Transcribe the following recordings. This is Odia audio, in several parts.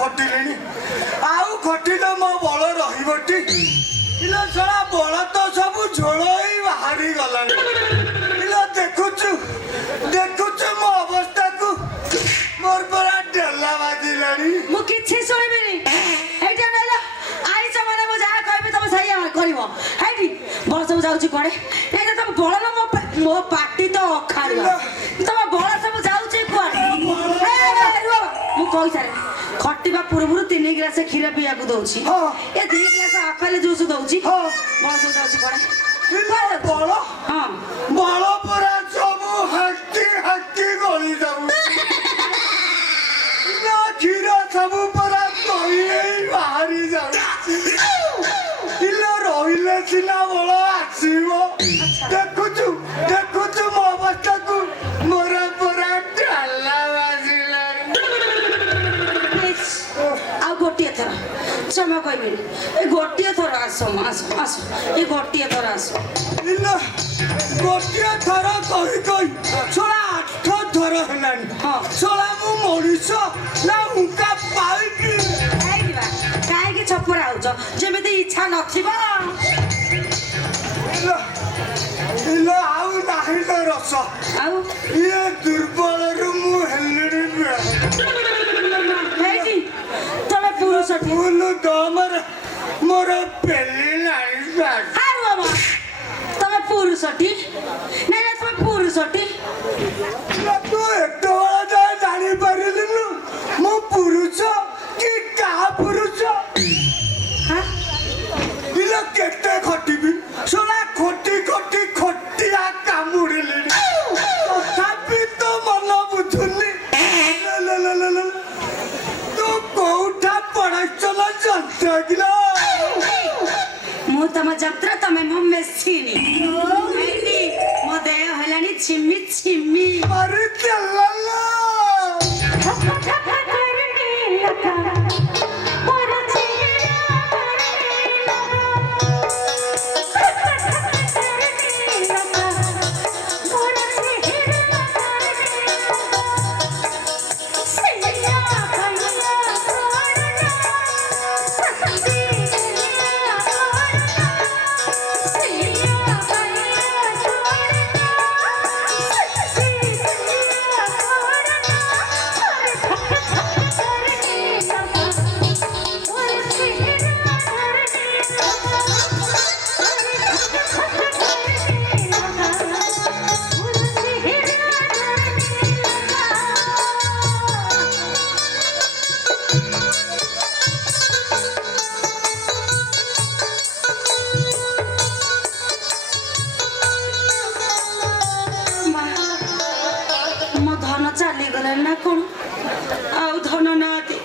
ଖଟିଲେଣି ଆଉ ଖଟିଲେ ମୋ ବଳ ରହିବଟି ଇଲୋ ଶଳା ବଳ ତ ସବୁ ଝୋଳ ହେଇ ବାହାରି ଗଲାଣି ଇଲୋ ଦେଖୁଛୁ ମୋ ଅବସ୍ଥାକୁ ମୋର ପରା ଡେଲା ବାଜିଲାଣି ମୁଁ କିଛି ଶୁଣିବିନି ଏଇଟା ନେଲା ଆଇଛ ମାନେ ମୁଁ ଯାହା କହିବି ତମେ ସେଇଆ କରିବ ହେଇଟି ବଳ ସବୁ ଯାଉଛି କୁଆଡେ ଏଇଟା ତମ ବଳ ନା ମୋ ପାଟି ତ ଅଖାଳିବା ତମ ବଳ ସବୁ ଯାଉଛି କୁଆଡେ ମୁଁ କହିସାରେ ଖଟିବା ପୂର୍ବରୁ 3 ଗ୍ଲାସ କ୍ଷୀର ପିଇବାକୁ ଦଉଛି ଏ 2 ଗ୍ଲାସ ଆପେଲ ଜୁସ୍ ଦଉଛି ବଳ ସବୁ ଯାଉଛି କୁଆଡେ ବଳ ହଁ ବଳ ପରା ସବୁ ହାକି ଗଳି ଯାଉ କ୍ଷୀର ସବୁ ପରା ତଳି ହେଇ ବାହାରି ଯାଉଛି ଇଲୋ ରହିଲେ ସିନା ବଳ ଆସିବ ଦେଖୁଛୁ ମୋ ଅବସ୍ଥାକୁ ମୋର ପରା ଡାଲା ବାଜିଲାଣି ଆଉ ଗୋଟିଏ ଥର କ୍ଷମା କହିବେନି ଏ ଗୋଟିଏ ଥର ଆସ ଏ ଗୋଟିଏ ଥର ଆସ ଇଲୋ ଗୋଟିଏ ଥର କହି ଛଳା 8 ଥର ହେଲାଣି ଛଳା ମୁଁ ମଣିଷ ନା ଉଙ୍କା ପାଇବି କାହିଁକି ଛପରା ହଉଛ ଯେମିତି ଇଚ୍ଛା ନଥିବ ଇଲୋ ଆଉ ନାହିଁ ତ ରସ ଆଉ ଇଏ ଦୁର୍ବଳରୁ ମୁଁ ହେଲିଣି ହେଇଟି ତମେ ପୁରୁଷ ଭୁଲ ଦମରେ ମୋର ପେଲି ନାହିଁ ତମେ ପୁରୁଷଟି ନାଇଁ ତମେ ପୁରୁଷଟି ତୁ ଏତେବେଳେ ଯାଏ ଜାଣିପାରିଲୁନୁ ମୁଁ ପୁରୁଷ କି କାହା ପୁରୁଷ ଇଲୋ କେତେ ଖଟିବି ଶୁଣା ଖଟିଆ କାମୁଡ଼ିଲିଣି ତଥାପି ତ ମନ ବୁଝୁନି ତୁ କୋଉଠା ପଢାଇଚଲ ଯନ୍ତ୍ର କିଲୋ ମୁଁ ତମ ଯନ୍ତ୍ର ତମେ ମୋ ମେସିନି ମୋ ଦେହ ହେଲାଣି ଛିମି ମରିଦେଲା ଚାଲିଗଲାଣି ନା କଣ ଆଉ ଧନ ନାହାନ୍ତି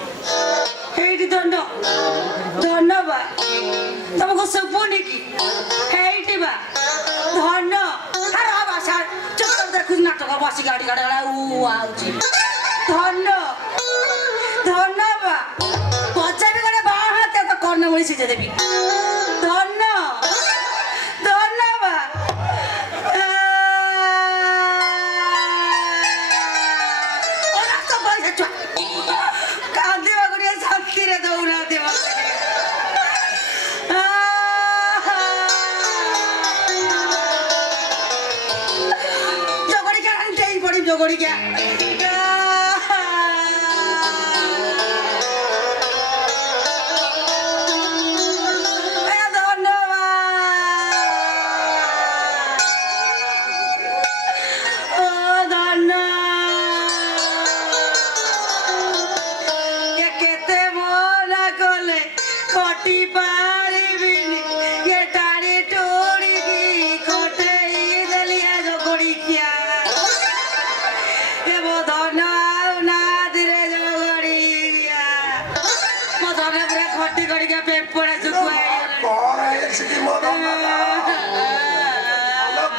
ହେଇଠି ଧନ ବା ତମକୁ ଶୁଭୁନି କି ହେଇଠି ବା ଧନ ଚୁପ ଦେଖୁଛି ନାଟକ ବସି ଗାଡି ଆଉଛି ଧନ ବା ପଚାରି ଗୋଟେ ବାହା ହାତେ ତ କର୍ଣ୍ଣ ମୂଳି ସିଝେ ଦେବି ଧନ ବା କାନ୍ଦିବାକୁ ଟିକେ ଶାନ୍ତିରେ ଦଉନାହାନ୍ତି ଜଗଡ଼ିକା ଡେଇଁ ପଡିବି ଜଗଡ଼ିକା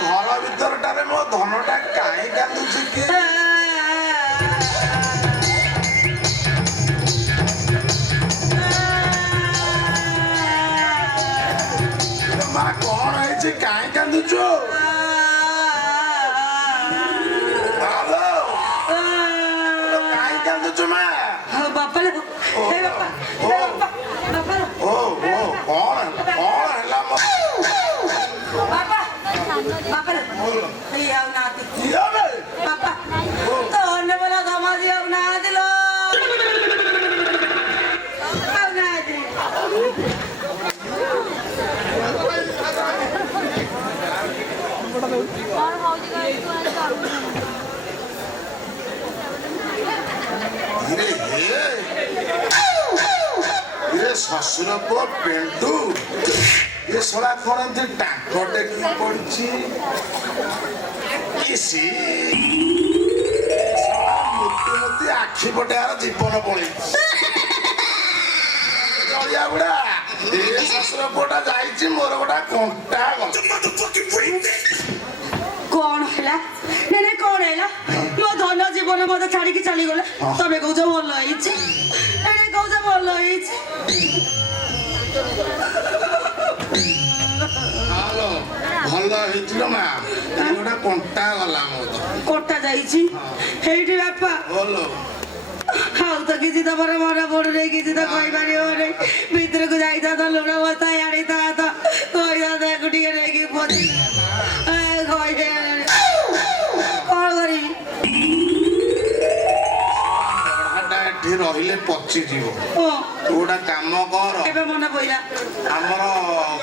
ଘର ଭିତରଟାରେ ମୋ ଧନଟା କାହିଁ କାନ୍ଦୁଛି କି ମା କଣ ହେଇଛି କାହିଁ କାନ୍ଦୁଛୁ କାହିଁ କାନ୍ଦୁଛୁ ମା ବାପା ଏ ବାପା ଏ ବାପା ବାପା ଓ କଣ ହେଲା ମୋ ବାପା ବାପା ଇଏ ଆଉ ନାହାନ୍ତି ଝିଅ ବେ ବାପା ତ ଅନ୍ୟ ବେলা ସମାଧି ଆଉ ନାହାନ୍ତି ଲୋ ଆଉ ନାହାନ୍ତି ଇରେ ଇରେ ଶ୍ୱଶୁର ପୁଅ ପେଣ୍ଟୁ ଏ ଶଳା କଣ ଏମିତି ଟାଙ୍କ ଟେକି ପଡିଛି କିସି ଶଳା ମୁତି ଆଖି ପଟେ ଆର ଜୀବନ ପଳେଇଛି ଜଳିଆ ବୁଢା ଏ ଶ୍ୱଶୁର ପୁଅଟା ଯାଇଛି ମୋର ଗୋଟା କଣ୍ଟା କଣ ହେଲା ନାଇଁ କଣ ହେଲା ମୋ ଧନ ଜୀବନ ମତେ ଛାଡିକି ଚାଲିଗଲା ତମେ କହୁଛ ଭଲ ହେଇଛି ନାଇଁ କହୁଛ ଭଲ ହେଇଛି ହାଲୋ ଭଲ ହେଇছিল ମା ଗୋଟା କଣ୍ଟା ଗଲା ମୋର କୋଟା ଯାଇଛି ହେଇଠି ବାପା ଭଲ ଆଉ ତ କିଛି ତମର ମନେ ପଡୁନି କିଛି ତ କହିପାରିବନି ଭିତରକୁ ଯାଇଥାନ୍ତା ଲୁଣ ବସ୍ତା ଆଣିଥାନ୍ତା କହିଥାନ୍ତା ତାକୁ ଟିକେ ନେଇକି ପୋଛି କଣ କରିବି ଏଠି ରହିଲେ ପଚିଯିବ ହଁ ଗୋଟା କାମ କର ଏବେ ମନେ ପଇଲା ଆମର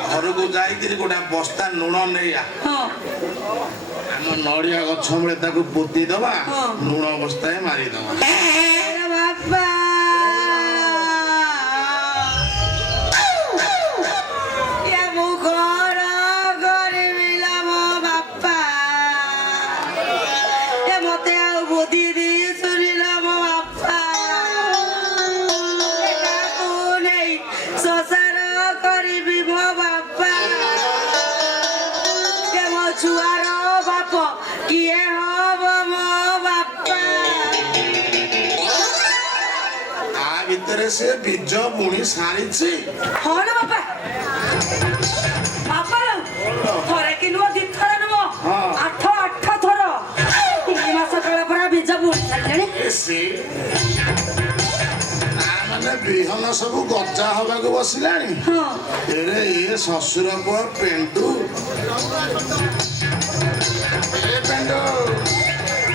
ଘରକୁ ଯାଇକିରି ଗୋଟା ବସ୍ତା ଲୁଣ ନେଇଆ ହଁ ଆମ ନଡିଆ ଗଛ ମୂଳେ ତାକୁ ପୋତି ଦବା ହଁ। ଲୁଣ ବସ୍ତାଏ ମାରିଦବା ଆରେ ବାପା ଏ ମୁଁ କଣ କରିବି ଲୋ ମୋ ବାପା ଏ ମତେ ଆଉ ବୁଦ୍ଧି ଦେଇ ଶୁଣିଲ ମୋ ବାପା ଏ କାହାକୁ ନେଇ ସଂସାର କରିବି ମୋ ବାପା ଏ ମୋ ଛୁଆର ବାପ କିଏ ହବ ମୋ ବାପା ଆ ଭିତରେ ସେ ବୀଜ ବୁଣି ସାରିଛି ହଁ ନା ବାପା ବାପା ଥରେ କି ନୁହଁ ଦିଥର ନୁହଁ ହଁ। ଆଠ ଥର 3 ମାସ କାଳ ପରା ବୀଜ ବୁଣି ସାରିଲେଣି ଏ ସେ ମାନେ ବିହନ ସବୁ ଗଜା ହବାକୁ ବସିଲାଣି ହଁ ଏରେ ଇଏ ଶ୍ୱଶୁର ପୁଅ ପେଣ୍ଟୁ ଏ ପେଣ୍ଟୁ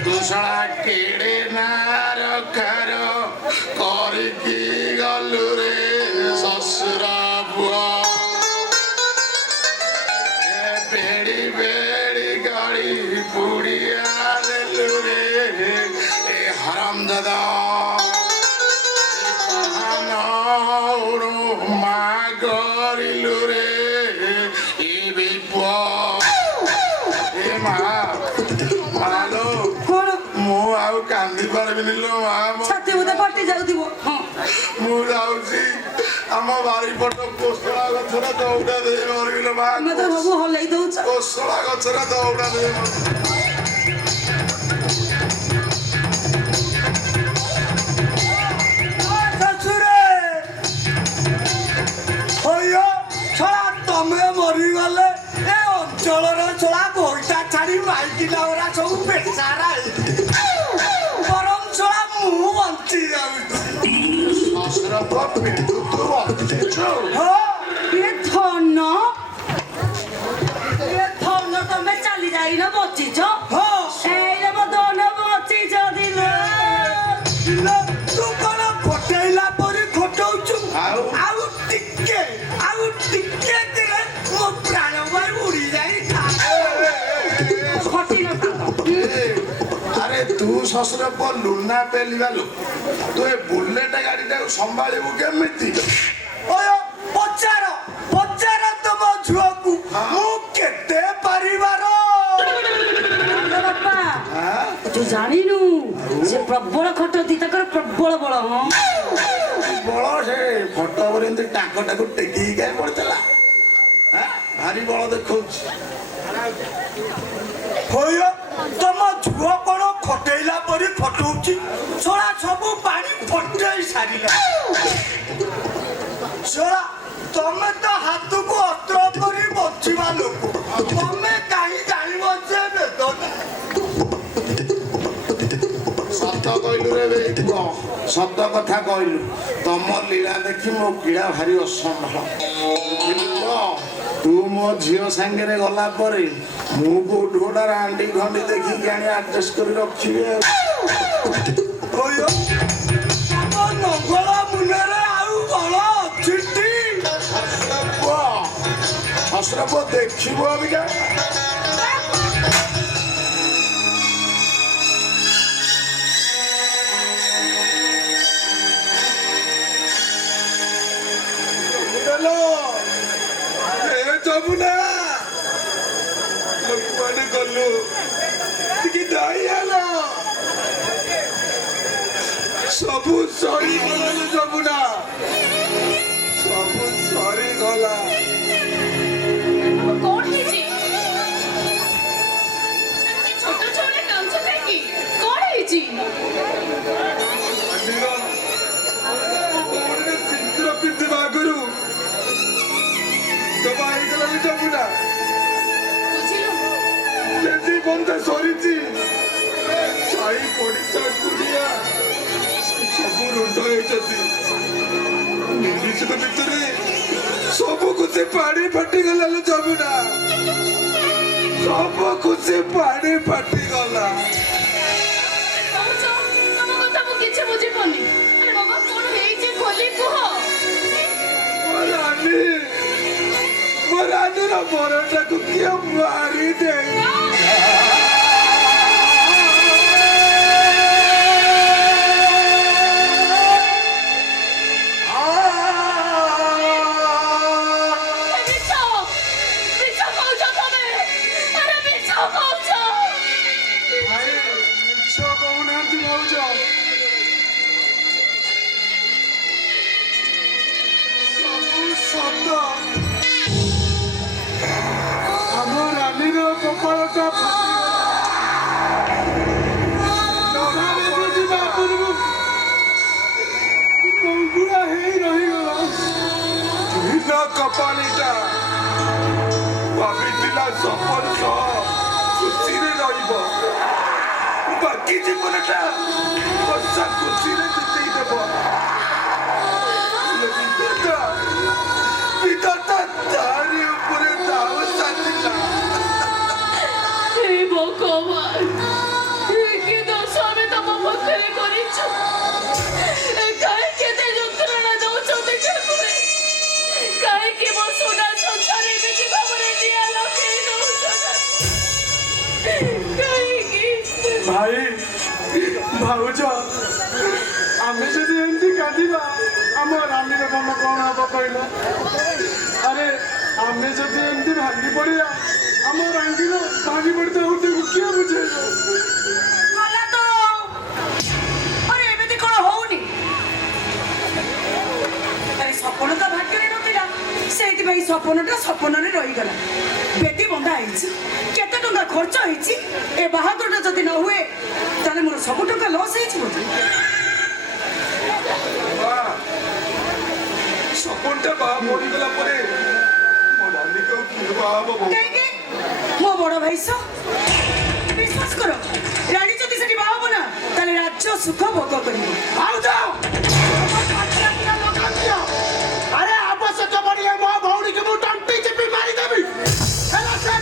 ତୁ ଶଳା କେଡେ ନାର କାର କରିକି ଗଲୁ ରେ ଶ୍ୱଶୁର ପୁଅ ଏ ବେଡି ବେଡି ଗାଳି ପୁଡିଆ ଦେଲୁ ରେ ଏ ହରାମ ଦାଦା মা গরিলু রে এ বিপুয়া এ মা ভালো କଣ ମୁଁ ଆଉ କାନ୍ଦି ପାରିବିନି ଲୋ ମା ଛାତି ବୋଧେ ଫାଟି ଯାଉଥିବ ହଁ ମୁଁ ଯାଉଛି ଆମ ବାରିପଟ କୋଶଳା ଗଛରେ ଦଉଡ଼ା ଦେଇ ମରିବି ଲୋ ମା ଆମେ ତ ସବୁ ହଲେଇ ଦଉଛ କୋଶଳା ଗଛରେ ଦଉଡ଼ା ଦେଇ ମରିବି ଶ୍ୱଶୁରେ ହଇଓ ଛଡ଼ା ତମେ ମରିଗଲେ ଏ ଅଞ୍ଚଳର ଛଡ଼ା ଗୋଇଠା ଛାଡ଼ି ମାଇକିନା ଓରା ସବୁ ବେସାରା ବରଂ ଛଡ଼ା ମୁଁ ବଞ୍ଚି ଯାଉଛି ଶ୍ୱଶୁର ପୁଅ ପିଣ୍ଟୁ ତୁ ବଞ୍ଚିଛୁ ହଁ ଏ ଧନ ତମେ ଚାଲି ଯାଇନ ବଞ୍ଚିଛ ହଁ ଏଇଲେ ମୋ ଧନ ବଞ୍ଚିଛ ଦିନ ଇଲୋ, ତୁ କଣ ଖଟେଇଲା ପରି ଖଟଉଛୁ ଆଉ? ଆଉ ଟିକେ ଥିଲେ ମୋ ପ୍ରାଣ ଭାଇ ଉଡି ଯାଇଥାନ୍ତା ଖଟି ନଥାନ୍ତ ଆରେ ତୁ ଶ୍ୱଶୁର ପୁଅ ଲୁନା ପେଲିବା ଲୋ ତୁ ଏ ବୁଲେଟ ଗାଡିଟାକୁ ସମ୍ଭାଳିବୁ କେମିତି ଓୟ ପଚାର ତମ ଝିଅକୁ ମୁଁ କେତେ ପାରିବାର ଆଲୋ ବାପା ଆଁ? ତୁ ଜାଣିନୁ ସେ ପ୍ରବଳ ଖଟନ୍ତି ତାଙ୍କର ପ୍ରବଳ ବଳ ହଁ ବଳ ସେ ଫଟୋ ଉପରେ ଏମିତି ଟାଙ୍କଟାକୁ ଟେକିକି କାଇଁ ପଡିଥିଲା ଆଁ? ଭାରି ବଳ ଦେଖଉଛି ହଇଓ ତମ ଝୁଅ କଣ ଖଟେଇଲା ପରି ଖଟଉଛି ଛଡ଼ା ସବୁ ପାଣି ଫଟେଇ ସାରିଲା ଛଡ଼ା ତମେ ତ ହାତକୁ ଅସ୍ତ୍ର କରି ବଞ୍ଚିବା ଲୋକ ତମେ କାହିଁ ଜାଣିବ ଯେ ବେଦନା ସତ କହିଲୁ ରେ ବେ ସତ କଥା କହିଲୁ ତମ ଲୀଳା ଦେଖି ମୋ କିଳା ଭାରି ଅସମ୍ଭାଳ। ତୁ ମୋ ଝିଅ ସାଙ୍ଗରେ ଗଲା ପରେ ମୁଁ କୋଉଠୁ ଗୋଟା ରାଣ୍ଡି ଖଣ୍ଡି ଦେଖିକି ଆଣି ଆଡଜଷ୍ଟ କରି ରଖିବି ଆଉ। ନଙ୍ଗଳ ମୁନରେ ଆଉ ବଳ ଅଛିଟି? ହସରପ ଦେଖିବୁ ଅବିକା। ଯମୁନା ଲୋକମାନେ ଗଲୁ ଟିକେ ଦାଇ ହେଲ ସବୁ ସରିଗଲା ଯମୁନା, ସବୁ ସରିଗଲା। କଣ ହେଇଛି? ଛୋଟ ଛୁଆଟେ କାନ୍ଦୁଛ କାହିଁକି? କଣ ହେଇଛି? ଶୀଘ୍ର ପିନ୍ଧିବା ଆଗରୁ ଦବା ହେଇଗଲାଣି ଯମୁନା, ବୁଝିଲୁ? ଯେମିତି ବନ୍ଧା ସରିଛି ସାଇ ପଡ଼ିଶା କୁଡ଼ିଆ ସବୁ ରୁଣ୍ଡ ହେଇଛନ୍ତି। ନିମିଷକ ଭିତରେ ସବୁ ଖୁସି ପାଣି ଫାଟିଗଲା ଲୋ ଯମୁନା, ସବୁ ଖୁସି ପାଣି ଫାଟିଗଲା। କହୁଛ ତମ କଥା ମୁଁ କିଛି ବୁଝିପାରୁନି। ଆରେ ବାବା କଣ ହେଇଛି ଖୋଲି କୁହ। ମୋ ରାନୀର ମରଟାକୁ କିଏ ମାରିଦେ। ମିଛ ମିଛ କହୁଛ ତମେ। ଆରେ ମିଛ କହୁଛ। ମିଛ କହୁନାହାନ୍ତି ଭାଉଜ, ସବୁ ସତ। ଆମ ରାନୀର କପାଳଟା ଯିବା ପୂର୍ବରୁ ମଙ୍ଗୁଳା ହେଇ ରହିଗଲା। ଭିନ୍ନ କପାଳିଟା ଭାବିଥିଲା ସଫଳ ସହ ଖୁସିରେ ରହିବ, ବାକି ଜୀବନଟା ବର୍ଷା ଖୁସିରେ ବିତେଇ ଦେବ। ବିଧାତା ତାରି ଉପରେ ଦାଉ ସାଧିଲା। ହେ ଭଗବାନ, କି ଦୋଷ ଆମେ ତମ ପାଖରେ କରିଛୁ? କାହିଁକି ଏତେ ଯନ୍ତ୍ରଣା ଦଉଛ ଦେଖିବାକୁ? କାହିଁକି ମୋ ସୁନା ସଂସାର ଏମିତି ଭାବରେ ନିଆଁ ଲଗେଇ ଦଉଛ? କାହିଁକି? ଭାଇ ଭାଉଜ, ଆମେ ଯଦି ଏମିତି କାନ୍ଦିବା ଆମ ରାନୀର ମନ କଣ ହବ କହିଲ? ଆରେ ଆମେ ଯଦି ଏମିତି ଭାଙ୍ଗି ପଡିବା ଆମ ରାନୀର ଭାଙ୍ଗି ପଡିଥିବା ହୃଦୟକୁ କିଏ ବୁଝେଇବ? ଗଲା ତ। ଆରେ ଏମିତି କଣ ହଉନି? ଆରେ ସପନ ତ ଭାଗ୍ୟରେ ନଥିଲା, ସେଇଥିପାଇଁ ସପନଟା ସପନରେ ରହିଗଲା। ବେଦି ବନ୍ଧା ହେଇଛି, କେତେ ଟଙ୍କା ଖର୍ଚ୍ଚ ହେଇଛି। ଏ ବାହାଘରଟା ଯଦି ନ ହୁଏ ତାହେଲେ ମୋର ସବୁ ଟଙ୍କା ଲସ୍ ହେଇଯିବ। ସପନଟା ବାହା ମରିଗଲା ପରେ ମୋ ରାନୀକୁ କିଏ ବାହା ହବ? କାହିଁକି? ମୋ ବଡ ଭାଇସ ବିଶ୍ୱାସ କର, ରାଣୀ ଯଦି ସେଠି ବାହା ହବ ନା ତାହେଲେ ରାଜ୍ୟ ସୁଖ ଭୋଗ କରିବ। ଆରେ ଆବଶ୍ୟକ ପଡ଼ିଲେ ମୋ ଭଉଣୀକୁ ମୁଁ ତଣ୍ଟି ଚିପି ମାରିଦେବି। ହେଲେ ସେ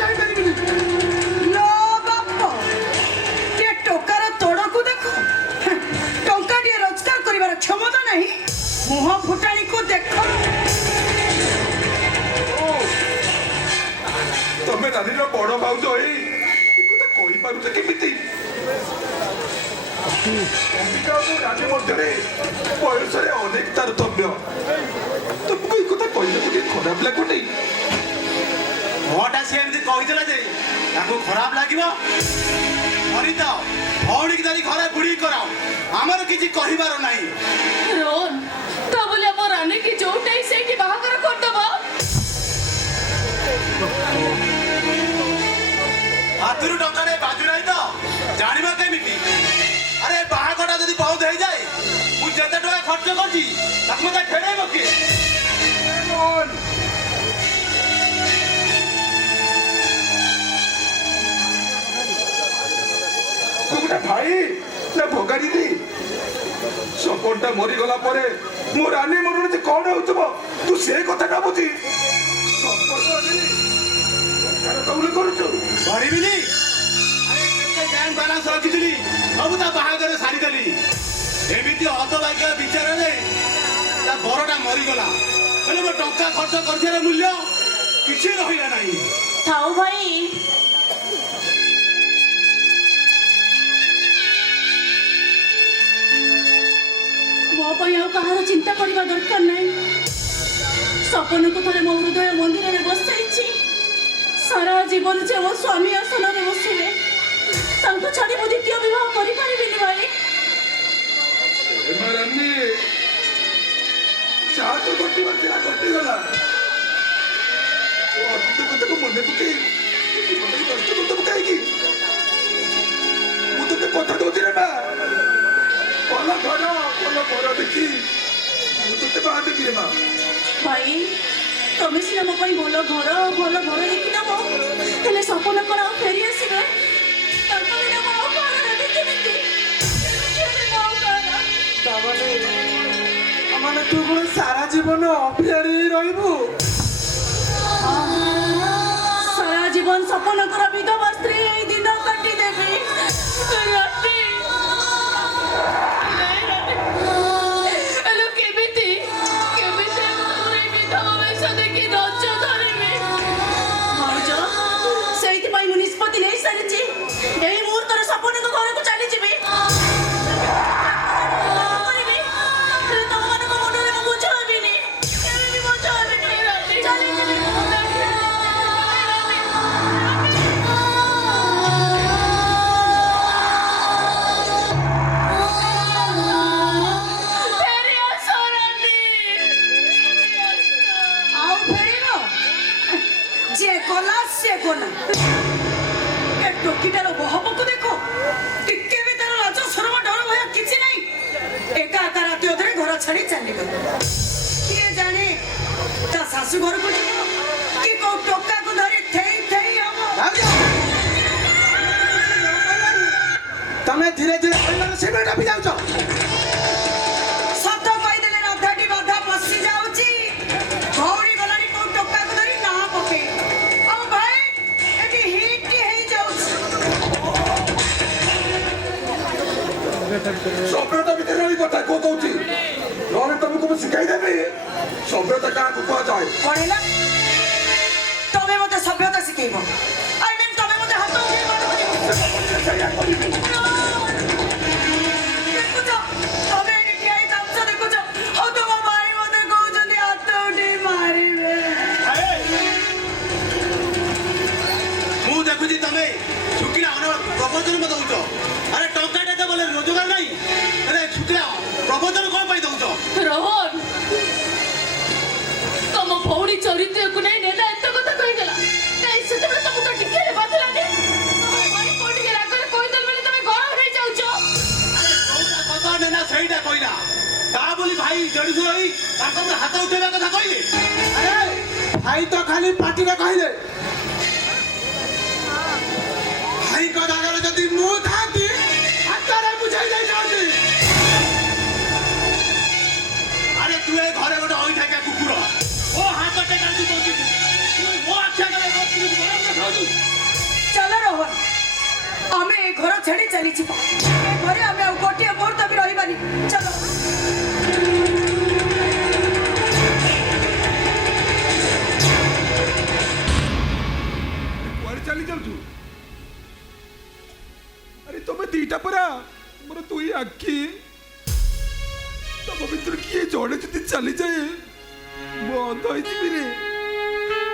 ଯାଇପାରିବିନି। लो बाप, ये टोकार तोड़कू देखो। टंका टे रोजगार करिवार क्षमता नहीं, मुह फुटाणी को देखो। ତମେ ରାନୀର ବଡ ଭାଉଜ ଏଇ କଥା କହିପାରୁଛ କେମିତି? ଅମ୍ବିକା ଓ ରାନୀ ମଧ୍ୟରେ ବୟସରେ ଅନେକ ତାରତମ୍ୟ। ତମକୁ ଏ କଥା କହିବାକୁ ଟିକେ ଖରାପ ଲାଗୁନି? ହଟା ସେ ଏମିତି କହିଥିଲା ଯେ ତାକୁ ଖରାପ ଲାଗିବ। ହରିତ ଭଉଣୀକି ଧରି ଘରେ ବୁଡ଼ି କରାଅ, ଆମର କିଛି କହିବାର ନାହିଁ। ରୋହନ, ତା ବୋଲି ଆମ ରାନୀକି ଯୋଉଟାଇ ସେଇଠି ବାହାଘର କରିଦବ? ହାତରୁ ଟଙ୍କାରେ ବାଜୁ ନାହିଁ ତ ଜାଣିବା କେମିତି? ଆରେ ବାହାଘରଟା ଯଦି ବନ୍ଦ ହେଇଯାଏ, ମୁଁ ଯେତେ ଟଙ୍କା ଖର୍ଚ୍ଚ କରିଛି ତାକୁ ମତେ ଫେରେଇବ କିଏ? ତୁ ଗୋଟେ ଭାଇ ନା ଭଗାଡିନି? ସପନଟା ମରିଗଲା ପରେ ମୋ ରାନୀ ମନରେ ଯେ କଣ ହେଉଥିବ ତୁ ସେ କଥାଟା ବୁଝି କରୁଛୁ କରିବିନି ବ୍ୟାଙ୍କ ବାଲାନ୍ସ ରଖିଥିଲି ସବୁ ତା ବାହାଘର ସାରିଦେଲି ଏମିତି ହତଭାଗ୍ୟ ବିଚାରରେ ତା ବରଟା ମରିଗଲା ହେଲେ ମୋ ଟଙ୍କା ଖର୍ଚ୍ଚ କରିଥିବାର ମୂଲ୍ୟ କିଛି ରହିଲା ନାହିଁ। ଥାଉ ଭାଇ ମୋ ପାଇଁ ଆଉ କାହାର ଚିନ୍ତା କରିବା ଦରକାର ନାହିଁ। ସପନକୁ ଥରେ ମୋ ହୃଦୟ ମନ୍ଦିରରେ ବସାଇଛି ସାରା ଜୀବନ ଯେ ମୋ ସ୍ୱାମୀ ଆସନରେ ବସିବେ ତାଙ୍କୁ ଛାଡ଼ି ମୁଁ ଦ୍ୱିତୀୟ ବିବାହ କରିପାରିବିନି ଭାଇ। ରାନୀ ଚାହା ତ କଟିବାର ଥିଲା କଟିଗଲା ଅତୀତ କଥାକୁ ମନେ ପକେଇ ମନକୁ କଷ୍ଟ କରିଦେବୁ କାହିଁକି? ମୁଁ ତୋତେ କଥା ଦଉଛି ରେ ମା ଭଲ ଘର ଭଲ ଘର ଦେଖି ମୁଁ ତୋତେ ବାହା ଦେବି ରେ ମା। ଭାଇ ତମେ ସିନା ମୋ ପାଇଁ ଭଲ ଘର ଦେଖି ନେବ ହେଲେ ସପନ କ'ଣ ଆଉ ଫେରି ଆସିବେ? ତାପରେ ନା ମୋ ଘର ନେବି କେମିତି? ମାନେ ତୁ କଣ ସାରା ଜୀବନ ଅଭିଆଡି ରହିବୁ? ସାରା ଜୀବନ ସପନଙ୍କର ବିଧବା ସ୍ତ୍ରୀ ଏଇ ଦିନ କାଟିଦେବି। ହେଲେ କେମିତି ବିଧବା ବେଶ ଦେଖି ଧୈର୍ଯ୍ୟ ଧରିବି? ଭାଉଜ ସେଇଥିପାଇଁ ମୁଁ ନିଷ୍ପତ୍ତି ନେଇ ସାରିଛି ଏଇ ମୁହୂର୍ତ୍ତରେ ସପନଙ୍କ ଘରକୁ ଚାଲିଯିବି। ଟୋକିଟାର ବହବକୁ ଦେଖ ଟିକେ ବି ତାର ଲାଜ ସରମ ଡର ଭୟ କିଛି ନାହିଁ। ଏକା ଏକା ରାତି ଅଧରେ ଘର ଛାଡି ଚାଲିଗଲା। କିଏ ଜାଣେ ତା ଶାଶୁ ଘରକୁ ଯିବ କି କୋଉ ଟୋକାକୁ ଧରି ଥେଇ ଥେଇ ହବ। ତମେ ଧୀରେ ଧୀରେ ସିଗରେଟ ବି ଯାଉଛ। ସତ କହିଦେଲେ ରାଧାଟି ବାଧା ପଶି ଯାଉଛି। ଭଉଣୀ ଗଲାଣି କୋଉ ଟୋକାକୁ ଧରି ନା ପକେଇ। ଆଉ ଭାଇ ଏଠି ହିଟ୍ ହେଇଯାଉଛି। ସଭ୍ୟତା ଭିତରେ ରହି କଥା କୋଉ କହୁଛି ନହେଲେ ତମକୁ ମୁଁ ଶିଖାଇ ଦେବି ସଭ୍ୟତା କାହାକୁ କୁହାଯାଏ। କଣ ହେଲା? ତମେ ମତେ ସଭ୍ୟତା ଶିଖେଇବ? ଆଇ ମିନ୍ ତମେ ମତେ ହାତ ଉଠେଇ ମାର କରିବ? ଦେଖୁଛ ତମେ ଏଠି ଠିଆ ହେଇ ତାମସା ଦେଖୁଛ। ହଉ ତମ ଭାଇ ମତେ କହୁଛନ୍ତି ହାତ ଉଠେଇ ମାରିବେ। ମୁଁ ଦେଖୁଛି ତମେ ଶୁଖିଲା ପ୍ରବଚନ ମତେ ଦଉଛ। ଆରେ ଟଙ୍କାଟା ତ ବୋଲେ ରୋଜଗାର ନାହିଁ ଆରେ ଶୁଖିଲା ପ୍ରବଚନ କଣ ପାଇଁ ଦଉଛ? ରୋହନ ତମ ଭଉଣୀ ଚରିତ୍ରକୁ ନେଇ ନେଲା ଏତେ କଥା କହିଦେଲା କାଇଁ ସେତେବେଳେ ତମକୁ ତ ଟିକେ ବାଧିଲାନି? ତମ ଭାଇ କୋଉ ଟିକେ ରାଗରେ କହିଦେଲ ବୋଲି ତମେ ଗରମ ହେଇଯାଉଛ। କଥା ନେଲା ସେଇଟା କହିଲା ତା ବୋଲି ଭାଇ ଦେଢ଼ଶହ ରହି ତାଙ୍କ ଉପରେ ହାତ ଉଠେଇବା କଥା କହିଲେ? ଆରେ ଭାଇ ତ ଖାଲି ପାଟିରେ କହିଲେ ଭାଇଙ୍କ ଜାଗାରେ ଯଦି ମୁଁ ଥାନ୍ତି ହାତରେ ବୁଝାଇ ଦେଇଥାନ୍ତି। ଆରେ ତୁ ଏ ଘରେ ଗୋଟେ ଅଇଠାକିଆ କୁକୁର ଓ ହାତ ଟେକାନ୍ତୁ ବଞ୍ଚିଛୁ ମୋ ଆଖି ଆଗରେ ଖାଉଛୁ। ଚାଲ ରୋହନ ଆମେ ଏ ଘର ଛାଡି ଚାଲିଯିବ। ଏ ଘରେ ଆମେ ଆଉ ଗୋଟିଏ ମୁହୂର୍ତ୍ତ ବି ରହିବାନି। ଚାଲ। କୁଆଡେ ଚାଲି ଯାଉଛୁ? ଆରେ ତମେ ଦିଟା ପରା ମୋର ଦୁଇ ଆଖି ତମ ଭିତରୁ କିଏ ଜଣେ ଯଦି ଚାଲିଯାଏ ମୁଁ ଅନ୍ଧ ହେଇଯିବି ରେ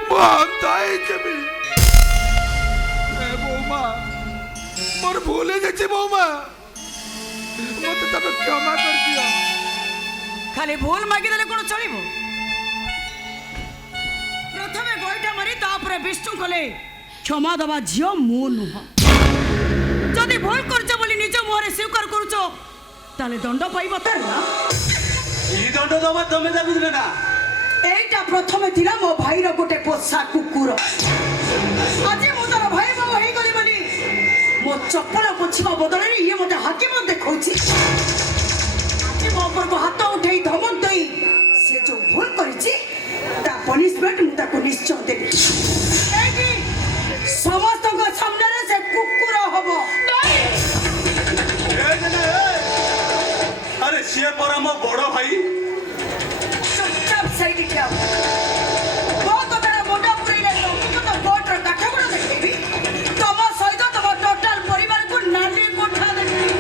ମୁଁ ଅନ୍ଧ ହେଇଯିବି। ବୋଉମା ମୋର ଭୁଲ ହେଇଯାଇଛି ବୋଉମା ମତେ ତମେ କ୍ଷମା କରିଦିଅ। ଖାଲି ଭୁଲ ମାଗିଦେଲେ କଣ ଚଳିବ? ପ୍ରଥମେ ଗୋଇଠା ମାରି ତାପରେ ବିଷ୍ଣୁ କଲେ କ୍ଷମା ଦେବା ଝିଅ ମୁଁ ନୁହଁ। ଯଦି ଭୁଲ କରୁଛ ବୋଲି ନିଜ ମୁହଁରେ ସ୍ୱୀକାର କରୁଛ ତାହେଲେ ଦଣ୍ଡ ପାଇବ ତାର ନା। କି ଦଣ୍ଡ ଦବା ତମେ ତାକୁ ଦେଲେ ନା? এইটা প্রথমে ଥିଲା ମୋ ଭାଇର ଗୋଟେ ପୋଷା କୁକୁର। ଆଜି ମୁଁ ତାର ଭାଇ ବାବୁ ହେଇଗଲି ବୋଲି ମୋ ଚପଲ ପୋଛିବା ବଦଳରେ ଇଏ ମୋତେ ହାକିମ ଦେଖଉଛି। ମୋ ଉପରକୁ ହାତ ଉଠେଇ ଧମକ ଦେଇ ସେ ଯୋଉ ଭୁଲ କରିଛି ତା ପନିଶମେଣ୍ଟ ମୁଁ ତାକୁ ନିଶ୍ଚୟ ଦେବି। ଏଇଠି ସମସ୍ତଙ୍କ ସାମ୍ନାରେ ସେ କୁକୁର ହବ। ଆରେ ସିଏ ପରା ମୋ ବଡ ଭାଇ। ଚୁପଚାପ ସେଇଠି ଠିଆ ହୁଅ। ମୋ କଥାରେ ମୁଣ୍ଡ ପୁରେଇଲେ ତମକୁ ତ କୋର୍ଟର କାଠଗୋଡ଼ ଦେଖେଇବି। ତମ ସହିତ ତମ ଟୋଟାଲ ପରିବାରକୁ ନାଲି କୋଠା ଦେଖେଇବି।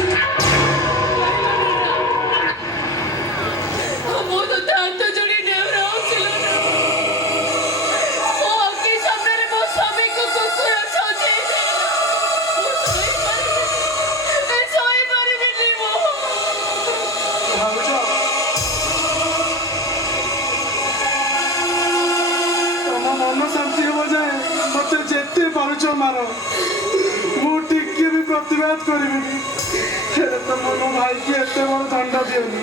ମୁଁ ତୋତେ ହାତ ଯୋଡ଼ି ନେହୁରାଉଥିଲି। ମୋ ଆଖି ସାମ୍ନାରେ ମୋ ସ୍ୱାମୀକୁ କୁକୁର ସଜେଇଦେଲା। ମୁଁ ସହିପାରିବିନି ମୁଁ। ଭାଉଜ ତମ ମନ ଶାନ୍ତି ହବ ଯାଏ ମତେ ଯେତେ ପାରୁଛ ମାର, ମୁଁ ଟିକେ ବି ପ୍ରତିବାଦ କରିବିନି। ହେଲେ ତମ ମୋ ଭାଇକି ଏତେ ବଡ ଦଣ୍ଡ ଦିଅନି,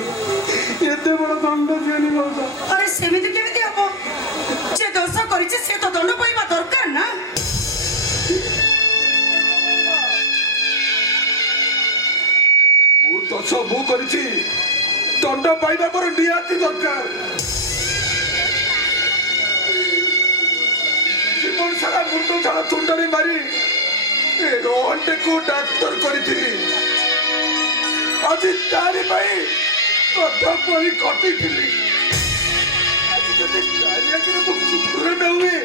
ଏତେ ବଡ ଦଣ୍ଡ ଦିଅନି ଭାଉଜ। ଆରେ ସେମିତି କେମିତି ହବ? ଯେ ଦୋଷ କରିଛି ସେ ତ ଦଣ୍ଡ ପାଇବା ଦରକାର ନା। ମୁଁ ତ ସବୁ କରିଛି, ଦଣ୍ଡ ପାଇବା ମୋର ନିହାତି ଦରକାର। ଜୀବନ ସାରା ମୁଣ୍ଡ ଝାଳ ତୁଣ୍ଡରେ ମାରି ଏ ରୋହନଟାକୁ ଡାକ୍ତର କରିଥିଲି। ଆଜି ତାରି ପାଇଁ କଥ ପରି କଟିଥିଲି। ଆଜି ଯଦି ତାରି ଆଗରେ ମୁଁ କୁକୁର ନ ହୁଏ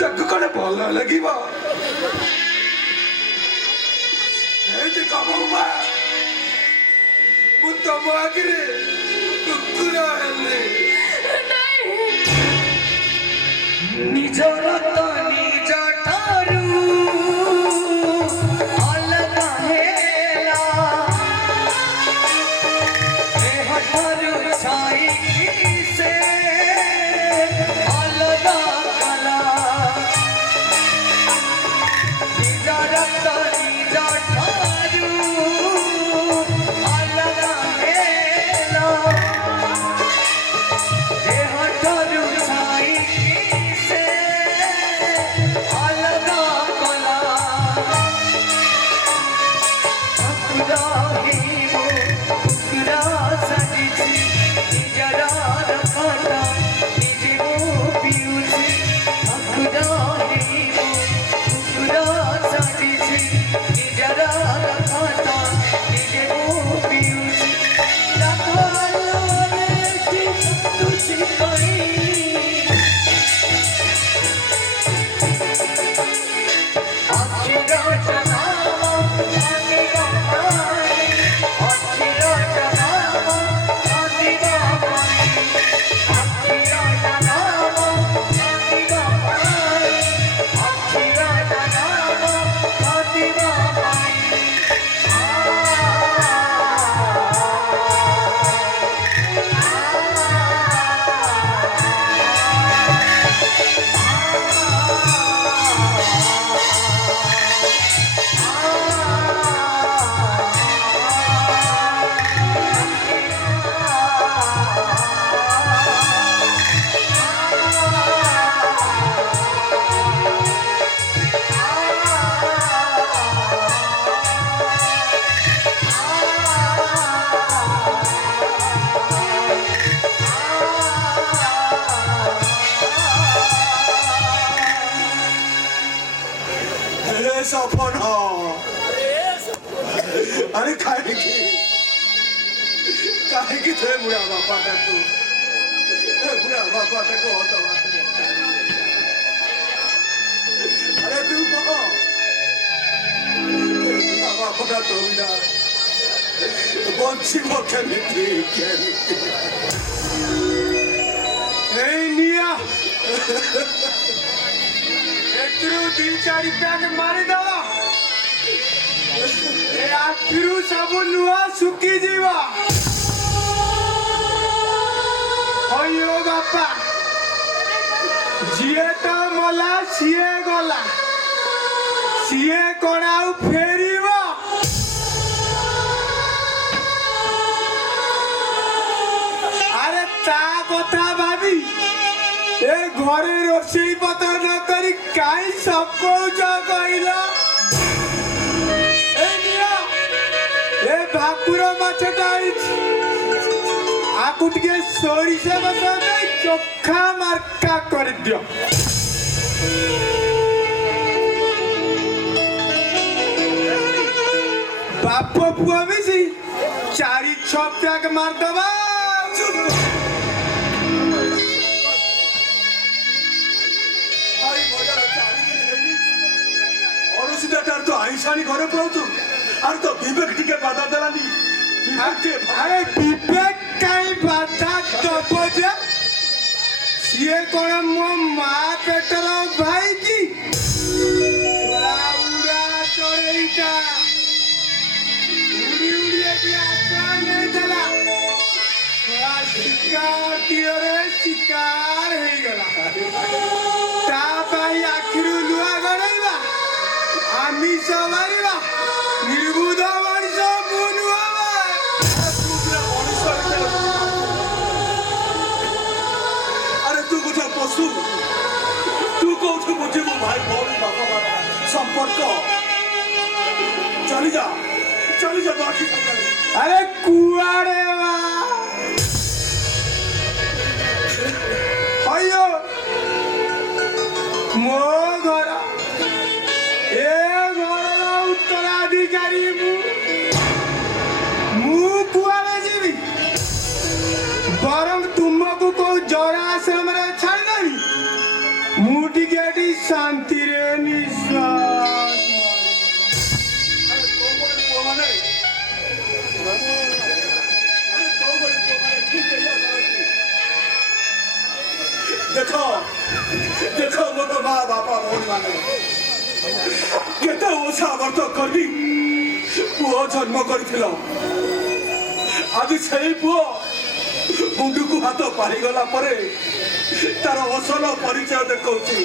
ତାକୁ କଣ ଭଲ ଲାଗିବ? ଏଇଠି କାମ ମୁଁ ତମ ଆଗରେ କୁକୁର ହେଲି। ନିଜର ତ ନିଜ ଠାରୁ ଅଲଗା ହେଲା, ଦେହ ଠାରୁ ଛାଇକି ସେ ଅଲଗା କଲା। ନିଜର ତ ନିଜ ଠାରୁ ଅଲଗା ହେଲା, ଦେହ ଠାରୁ ଛାଇକି ସେ ଅଲଗା କଲା। କୁକୁର ହେଇବୁ କୁକୁର ସାଜିଛି, ନିଜର ରଖଟା ନିଜେ ମୁଁ ପିଉଛି। କୁକୁର ହେଇବୁ କୁକୁର ସାଜିଛି, ନିଜର ରଖଟା ନିଜେ ମୁଁ ପିଉଛି। ରାଧରେ ତୁଝି କହି ଅକ୍ଷର ଜନାମ ଆଦିବ ପାଣି, ଅକ୍ଷର ଜନାମ ଆଦିବ ପାଣି, ଅକ୍ଷର ଜନାମ ଆଦିବ ପାଣି, ଅକ୍ଷର ଜନାମ ଆଦିବ ପାଣି। ସପନ ଆରେ କାହିଁକି କାହିଁକି थे बुढ़ा बापाटाକୁ बुढ़ा बापाटाକୁ अरे तू कह बुढ़ा बापाटा तो ବଞ୍ଚିବ କେମିତି ଏଇ ନିଆ ଏଥିରୁ 2-4 ପ୍ୟାକ୍ ମାରିଦବ, ଏ ଆଖିରୁ ସବୁ ଲୁହ ଶୁଖିଯିବ। ହଇଓ ବାପା, ଯିଏ ତ ମଲା ସିଏ ଗଲା, ସିଏ କଣ ଆଉ ଫେରିବ? আরে তা কথা ভাবি এ ঘরে রোষেই পত্র ন করি কাই সপৌছ কইল? এ নিয়া এ ভাকুর মাছটা আইছি, आकु टिके सोरिष बसा चोखा मार्का कर दियो बाप पुआ मिसी 4-6 पैक मार दबा অরসিদাটার তো আইসানি ঘরে পাওতো আর তো বিবেক টিকে বাধা দেলানি अरे विवेक कहीं बाधा दबो जे सिए कोन मो मां पेटर भाई की उड़ा चोरेटा उड़ी उड़ी के आसान नहीं चला शिकार तिरे शिकार है गला ता भाई आखिर लुआ गड़ाइबा आमी सवारीबा निर्बुध मଣିଷ बुनुआ আরে তুই কোথা পশু তুই কোথা বুঝিবু ভাই ভৌণী বাপা বাবা সম্পর্ক চলি যা বাকি अरे कुआरे वा अयो मो घर ए घर उत्तराधिकारी मु कुआरे जीवी बरं तुमको को जरा आश्रम रे छाड़ देवी मु टिके शांति रे निश्वास देखो देखो मोर माँ बापा भौणी माने केते ओछा व्रत करबी पुओ जन्म करथिल आज सेई पुओ मुंडुकु हाथ पारिगला परे तार असल परिचय देखौची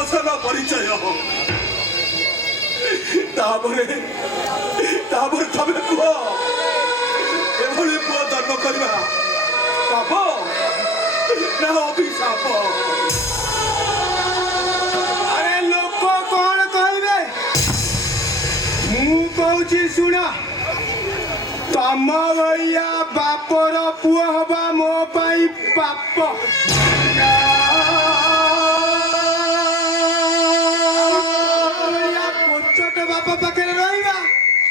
असल परिचय तापरे तमे कुह एभଳି पुओ जन्म करबा पाप ना अभिशाप अरे लोक कौन कहबे मु कहूची सुन तम भैया बापर पुआ हबा मो पाई पाप कोचट बापा पाखे रहिबा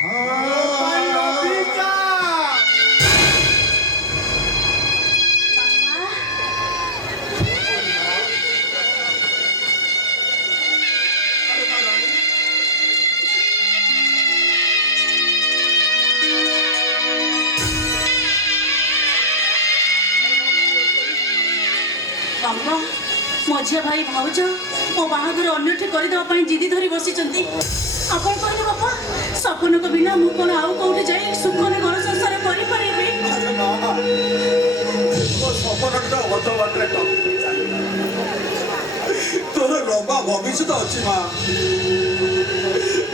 पाई अभिशाप ବାପା ମଝିଆ ଭାଇ ଭାଉଜ ମୋ ବାହାଘର ଅନ୍ୟଠି କରିଦେବା ପାଇଁ ଜିଦି ଧରି ବସିଛନ୍ତି ଆପଣ କହିଲେ ବାପା ସପନଙ୍କ ବିନା ମୁଁ କ'ଣ ଆଉ କୋଉଠି ଯାଇ ସୁଖରେ ଘର ସଂସାର କରିପାରିବି ଆରେ ମା ମୋ ସପନଟା ଅଧ ବାଟରେ ତୋର ଲମ୍ବା ଭବିଷ୍ୟତ ଅଛି ମା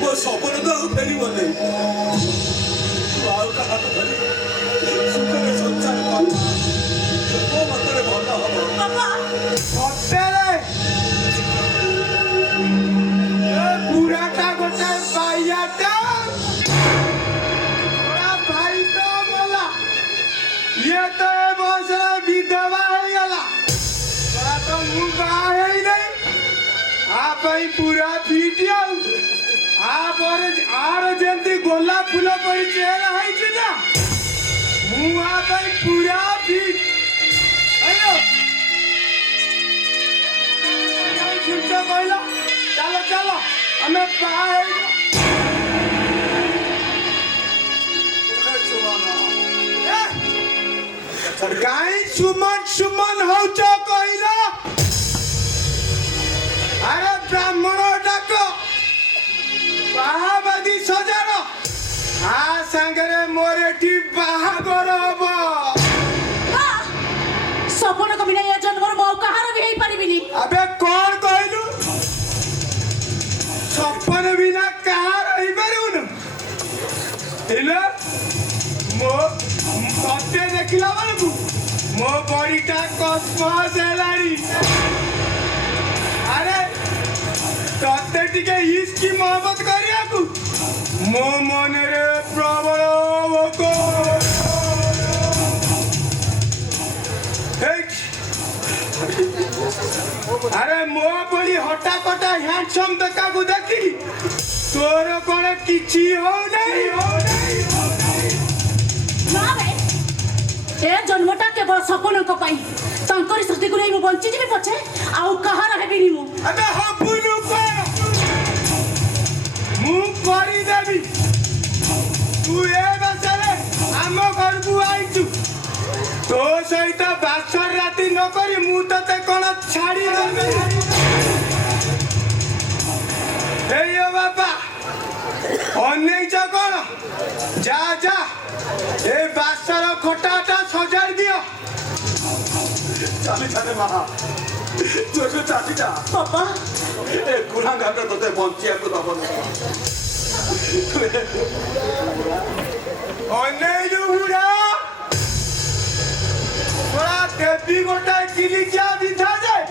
ମୋ ସପନ ତ ଆଉ ଫେରିବନି ତୁ ଆଉ କାହା ହାତ ଧରି ସୁଖରେ ସଂସାର କର ମୋ ମତରେ ଭଲ ହବ ବାପା सतेरे ये बुढ़ाटा गोटे बाइयाटा बड़ा भाई तो बोला ये तो ए बसरा विधवा हो गला बड़ा तो मुंह बाहर ही नहीं आप ही पूरा पीटिया आप और जल्दी गोला फूल पर चेहरा है कि ना मुंह आप ही पूरा पीट अयो सुनते कहला चलो चलो हमें बाहर गाई सुमन सुमन हो चो कहला अरे ब्राह्मण डाक बाहाबादी सजार आ सांगरे मोरेटी बाहागर हबो ସପନଙ୍କ ବିନା ଏ ଜନ୍ମର ମୁଁ ଆଉ କାହାର ବି ହେଇପାରିବିନି अबे कौन कहलु छप्पन बिना कहाँ रही पारुन इले मो सत्य देखिला बेलकु मो बॉडीटा कस्मस हेलानी अरे तते टिके इसकी मोहब्बत करियाकु मो मन रे प्रबल भोक আরে মো বলি হটাকটা হ্যান্ডসম দেখাକୁ দেখি তোর কোন କିଛି হও নাই ନା ବେ ଏ ଜନ୍ମଟା କେବଳ ସପନଙ୍କ ପାଇଁ ତାଙ୍କରି ସ୍ମୃତିକୁ ନେଇ ମୁଁ ବଞ୍ଚିଯିବି ପଛେ ଆଉ କାହାର ହେବିନି ମୁଁ আবে হবুনু কর মু করি দেবি তুই এ বছরে আম ঘরକୁ আইছু তো সহিত বাসর রাতি ন করি মু ততে কোন ছাড়ি দেবে এই বাবা অনেক কোন যা যা এই বাসর খটাটা সজাই দিও ଚାଲି ଚାଲେ ମା ତୁ ଏବେ ଚାଲିଯା ବାପା ଏ ଗୁଣାଘାଟ ତତେ ବଞ୍ଚିବାକୁ ଦବ অনেক বুড়া ওরা দেবী গোটা কিলিকিয়া দিথা যায়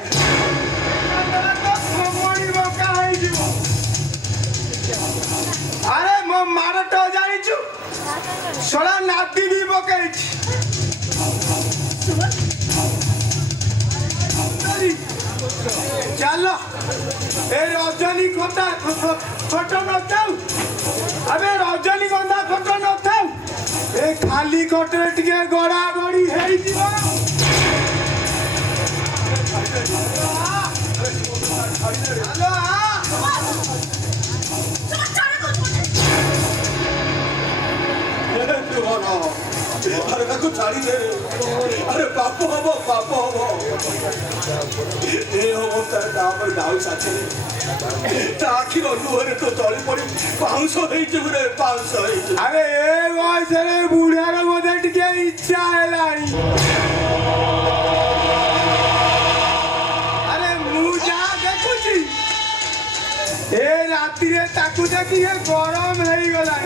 আরে মো মারটা জানিছু সোলা নাতি বি পকাইছি চালো এই রজনীগন্ধা ফটো নথাও আবে রজনীগন্ধা ফটো নথাও এই খালি কটরে টিকে গড়া গড়ি হেই দিব হ্যালো আরে তাকে ছাড়ি দে আরে পাপ হব এই অবস্থায় আমার গাউ সাথে তা আখির অনুভবে তো তলে পড়ি পাউঁশ হয়েছে রে পাউঁশ হয়েছে আরে এ বয়সরে বুড়ার মধ্যে টিকে ইচ্ছা হেলানি আরে মু যা দেখুছি এ রাতিরে তাকু দেখি গরম হয়ে গলা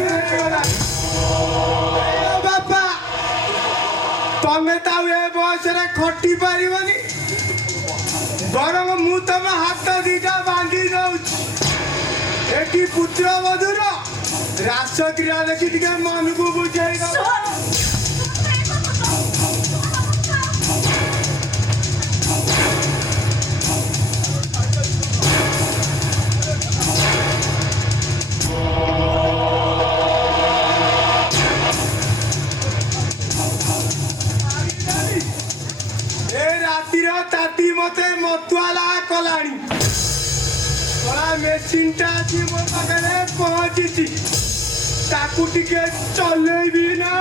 বাপা তমে তাও এ বয়সরে খটি পারিবনি বরং মু তম হাত দিটা বাঁধি দউছি এটি পুত্র বধুর রাস ক্রিয়া দেখি টিকে মনকু বুঝাই দব তাতি মতে মতুয়ালা কলানি ওরা মেশিনটা আছে ମୋ ପାଖରେ ପହଞ୍ଚିଛି ତାକୁ ଟିକେ ଚଲେଇବି ନା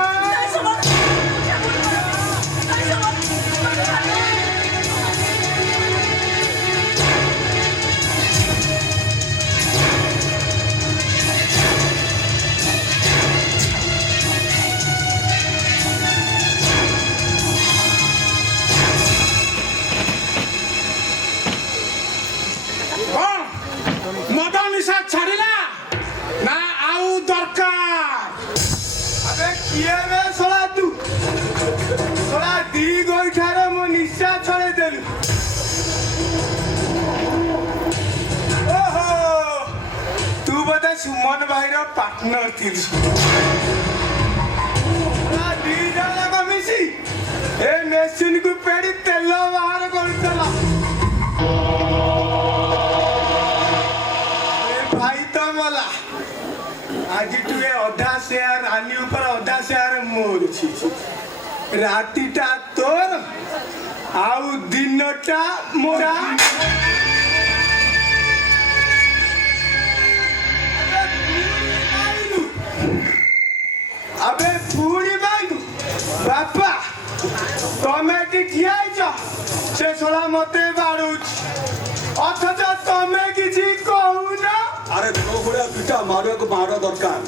মদ নিশা ছাড়িলা না আউ দরকার আবে কিয়ে বে শলা তু শলা দি গোইঠারে মো নিশা ছড়াই দেলু ওহো তু বোধে সুমন ভাইর পার্টনার থিলু শলা দি জনক মিশি এ মেশিন কু পেড়ি তেল বাহার করুতলা ভাই তো মলা আজি তু এ অধা শেয়ার রানী উপর অধা শেয়ার মোর ছি রাতিটা তোর আউ দিনটা মোরা আবে পুরি বাইনু বাপা তুমি এটি ঠিয়া হইছ সে শোলা মতে বাড়ুছি অথচ তুমি কিছু কহুন আরে তো ভଳିଆ ପିଟା ମାରିବାକୁ ମାଡ଼ ଦରକାର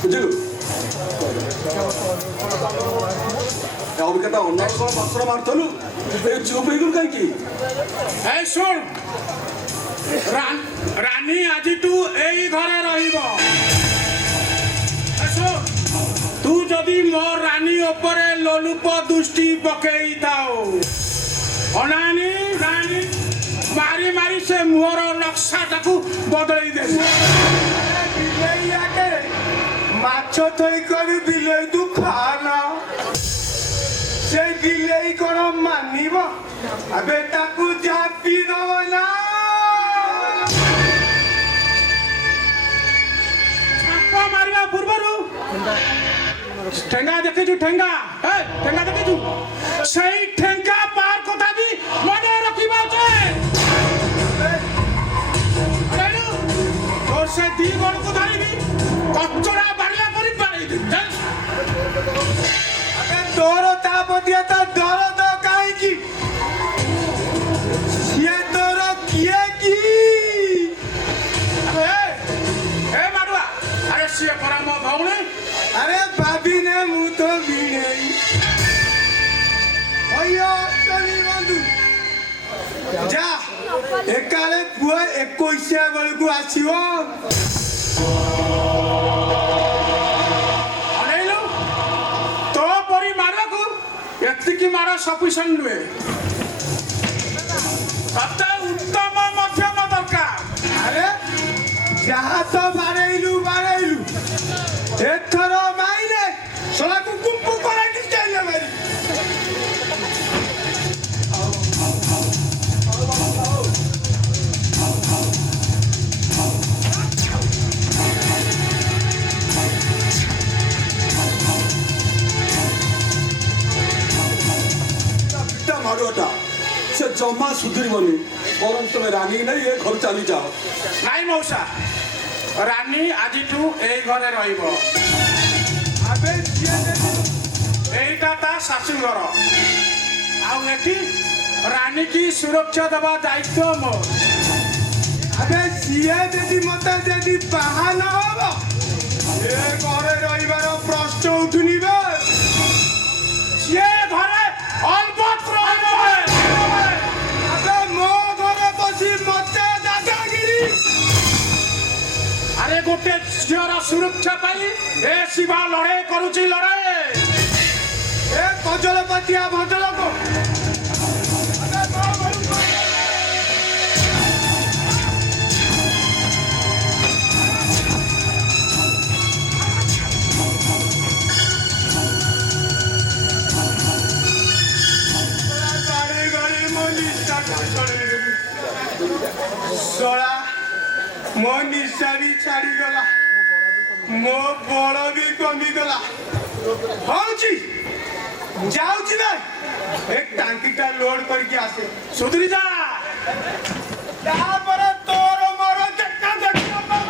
ବୁଝିଲୁ ଅବିକା ଅନ୍ୟ କଣ ପତ୍ର ମାରୁଥିଲୁ ଏ ଚୁପ୍ ହେଇଗଲୁ କାହିଁକି এই শোন রানী আজিটু এই ঘরে রহিব শোন তু যদি মো রানী উপরে লোলুপ দৃষ্টি পকেই থাও অনানি রানী মারি মারি সে মুহর নকশাটাকু বদলাই দেবে বিলেই আগে মাছ থই করে বিলেই তু খানা সেই বিলেই কোন মানিব আবে তাকু জাপি ঠেঙ্গা দেখেছু ঠেঙ্গা ঠেঙ্গা দেখেছু সেই ঠেঙ্গা পার কথা বি মনে রাখিবা উচিত তোর সে দি গড়କୁ ধরিবি কচড়া বাড়িয়া করে বাড়াই দিবি আবে তোর তা পতিয়া তা দরদ কাহিকি সিଏ তোর কিଏ কি ଏ ମାଡୁଆ ଆରେ ସିଏ ପରା ମୋ ଭଉଣୀ আরে ভাবি নে মু তো ভিড়েই অಯ್ಯೋ চলি বন্ধু যা একালে পুয়া 21 বেলକୁ আসিব ଅନେଇଲୁ ତୋ ପରି ମାଡକୁ ଏତିକି ମାଡ ସଫିସିଏଣ୍ଟ ନୁହେଁ ତତେ ଉତ୍ତମ ମଧ୍ୟମ ଦରକାର আরে যাহা তো বাড়াইলু এথর মাইনে সলাকু কুম্পু করা কি চাইলে মারি ମାଡୁଆଟା ସେ ଜମା ସୁଧୁରିବନି ବରଂ ତମେ ରାନୀ ନେଇ ଏ ଘରୁ ଚାଲିଯାଅ ନାଇଁ ମଉସା ରାନୀ ଆଜିଠୁ ଏଇ ଘରେ ରହିବ আবে সিଏ এইটা তা ଶାଶୁ ଘର ଆଉ ଏଠି ରାନୀ କି ସୁରକ୍ଷା ଦେବା ଦାୟିତ୍ୱ ମୋର আবে সিଏ যদি মতে যদি বাহা ন হব এ ঘরে রইবার প্রশ্ন উঠুনিবে ସିଏ ଘରେ ଅଲବତ ରହିବ আবে ମୋ ঘরে বসি মতে দাদাগিরি ଆରେ ଗୋଟେ ଝିଅର ସୁରକ୍ଷା ପାଇଁ ଏ ଶିବା ଲଢେଇ କରୁଛି ଲଢେଇ এ কজল পাতিয়া ভদ্রলোক ଶଳା ମୋ ନିଶା ବି ଛାଡ଼ିଗଲା ମୋ ବଳ ବି କମିଗଲା ହଉଛି ଯାଉଛି ନା ଏ ଟାଙ୍କିଟା ଲୋଡ କରିକି ଆସେ ସୁଧୁରି ଯା ତାପରେ ତୋର ମୋର ଦେଖା ଦେଖିବା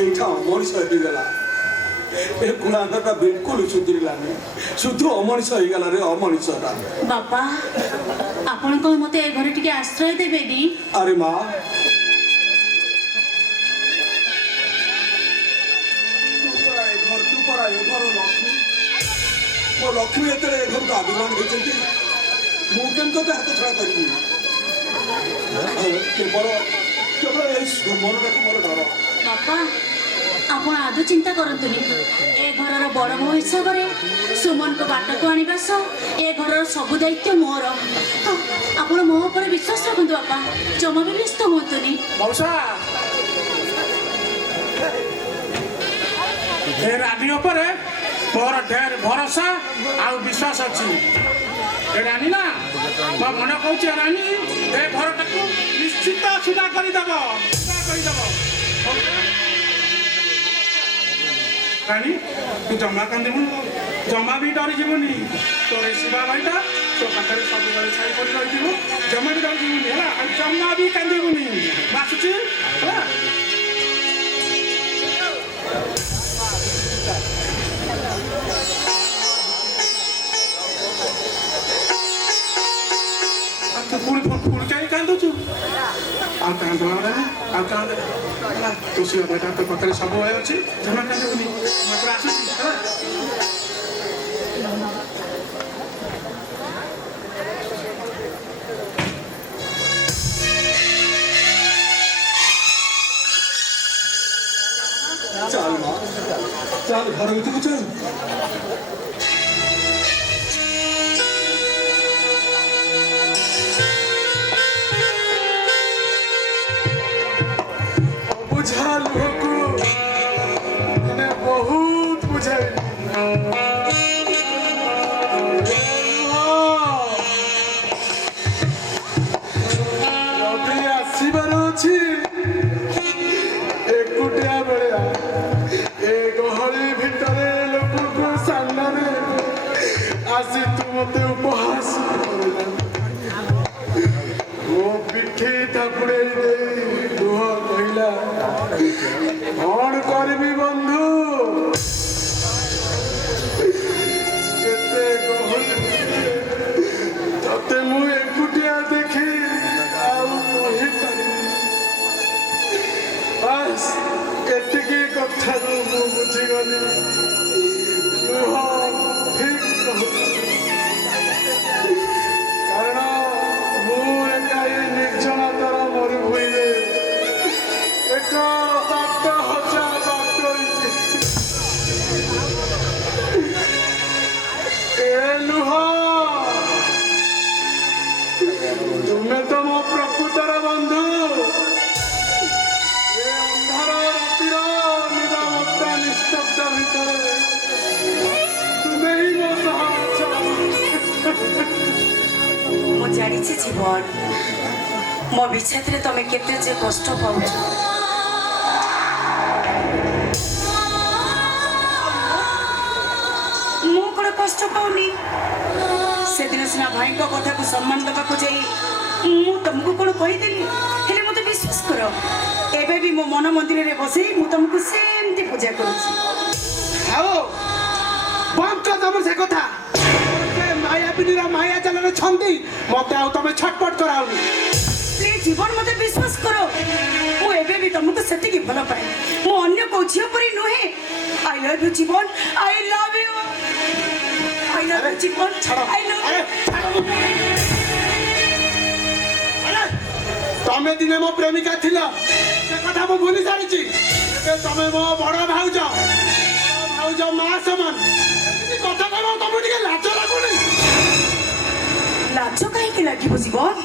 এইটা অমଣିষ হয়েগলা এ গুণাঙ্গটা বিলকুল সুধুরিলানি শুধু অমଣିষ হয়েগলা রে অমଣିষটা ବାପା ଆପଣ କଣ ମତେ ଏ ଘରେ ଟିକେ ଆଶ୍ରୟ ଦେବେନି আরে মা ମୋ ଲକ୍ଷ୍ମୀ ଯେତେବେଳେ ଏ ଘରକୁ ଆବିର୍ଭାବ ହେଇଛନ୍ତି ମୁଁ କେମିତି ତୋତେ ହାତ ଛଡ଼ା କରିବି କେବଳ କେବଳ ଏଇ ମନଟାକୁ ମୋର ଡର ବାପା ଆପଣ ଆଦୌ ଚିନ୍ତା କରନ୍ତୁନି ଏ ଘରର ବଡ଼ ବୋହୂ ହିସାବରେ ସୁମନକୁ ବାଟକୁ ଆଣିବା ସହ ଏ ଘରର ସବୁ ଦାୟିତ୍ୱ ମୋର ହଁ, ଆପଣ ମୋ ଉପରେ ବିଶ୍ୱାସ ରଖନ୍ତୁ ବାପା ଜମା ବି ବ୍ୟସ୍ତ ହୁଅନ୍ତୁନି ମଉସା ଏ ରାନୀ ଉପରେ ମୋର ଢେର ଭରସା ଆଉ ବିଶ୍ୱାସ ଅଛି ଏ ରାନୀ ନା ମୋ ମନ କହୁଛି ରାନୀ ଏ ଘରଟାକୁ ନିଶ୍ଚିତ ସୁଧା କରିଦେବ ରାନୀ ତୁ ଜମା କାନ୍ଦିବୁନି ଜମା ବି ଡରିଯିବୁନି ତୋର ଏ ଶିବା ଭାଇଟା ତୋ ପାଖରେ ସବୁବେଳେ ଛାଇ ପଡ଼ି ରହିଯିବୁ ଜମା ବି ଡରିଯିବୁନି ହେଲା ଆଉ ଜମା ବି କାନ୍ଦିବୁନି ବାସୁଛି ହେଲା ତୁ ପୁଣି କାହିଁ କାନ୍ଦୁଛୁ ଆଉ କାନ୍ଦୁଆ ଆଉ କାନ୍ଦ ହେଲା ତୁ ଶିବା ଭାଇଟା ତୋ ପାଖରେ ସବୁବେଳେ ଅଛି ଜମା କାନ୍ଦିବୁନି ମାତ୍ର ଆସୁଛି ହେଲା চাল মা চাল ঘর ভিতরে চাল বুঝা লোকু মানে বহুত বুঝাই যদি আসিবার ଅଛି ଏ ଲୁହ ତୁମେ ତ ମୋ ପ୍ରକୃତର ବନ୍ଧୁ। ଏ ଅନ୍ଧାର ରାତିର ନିରବତା ନିସ୍ତବ୍ଧ ଭିତରେ ତୁମେ ହିଁ ମୋ ସହ ଅଛ। ମୁଁ ଜାଣିଛି ଜୀବନ ମୋ ବିଚ୍ଛେଦରେ ତମେ କେତେ ଯେ କଷ୍ଟ ପାଉଛ। ମୁଁ କଣ କଷ୍ଟ ପାଉନି? ସେଦିନ ସିନା ଭାଇଙ୍କ କଥାକୁ ସମ୍ମାନ ଦେବାକୁ ଯାଇ ମୁଁ ତମକୁ କଣ କହିଦେଲି, ହେଲେ ମତେ ବିଶ୍ୱାସ କର ଏବେ ବି ମୋ ମନ ମନ୍ଦିରରେ ବସେଇ ମୁଁ ତମକୁ ସେମିତି ପୂଜା କରୁଛି। ଆଉ ବନ୍ଦ କର ତମର ସେ କଥା। ସେ ମାୟାବିନୀର ମାୟା ଜାଲରେ ଛନ୍ଦି ମତେ ଆଉ ତମେ ଛଟପଟ କରାଉନି। ପ୍ଲିଜ ଜୀବନ ମତେ ବିଶ୍ୱାସ କର, ମୁଁ ଏବେ ବି ତମକୁ ସେତିକି ଭଲ ପାଏ। ମୁଁ ଅନ୍ୟ କୋଉ ଝିଅ ପରି ନୁହେଁ। ଆଇ ଲଭ୍ ୟୁ ଜୀବନ, I love you, I love you ଜୀବନ, ଆଇ ଲଭ୍ ୟୁ। ତମେ ଦିନେ ମୋ ପ୍ରେମିକା ଥିଲ, ସେ କଥା ମୁଁ ଭୁଲି ସାରିଛି। ଏବେ ତମେ ମୋ ବଡ ଭାଉଜ, ମା ସମାନ। ଏମିତି କଥା କହିବ ତମକୁ ଟିକେ ଲାଜ ଲାଗୁନି? ଲାଜ କାହିଁକି ଲାଗିବ ଜୀବନ?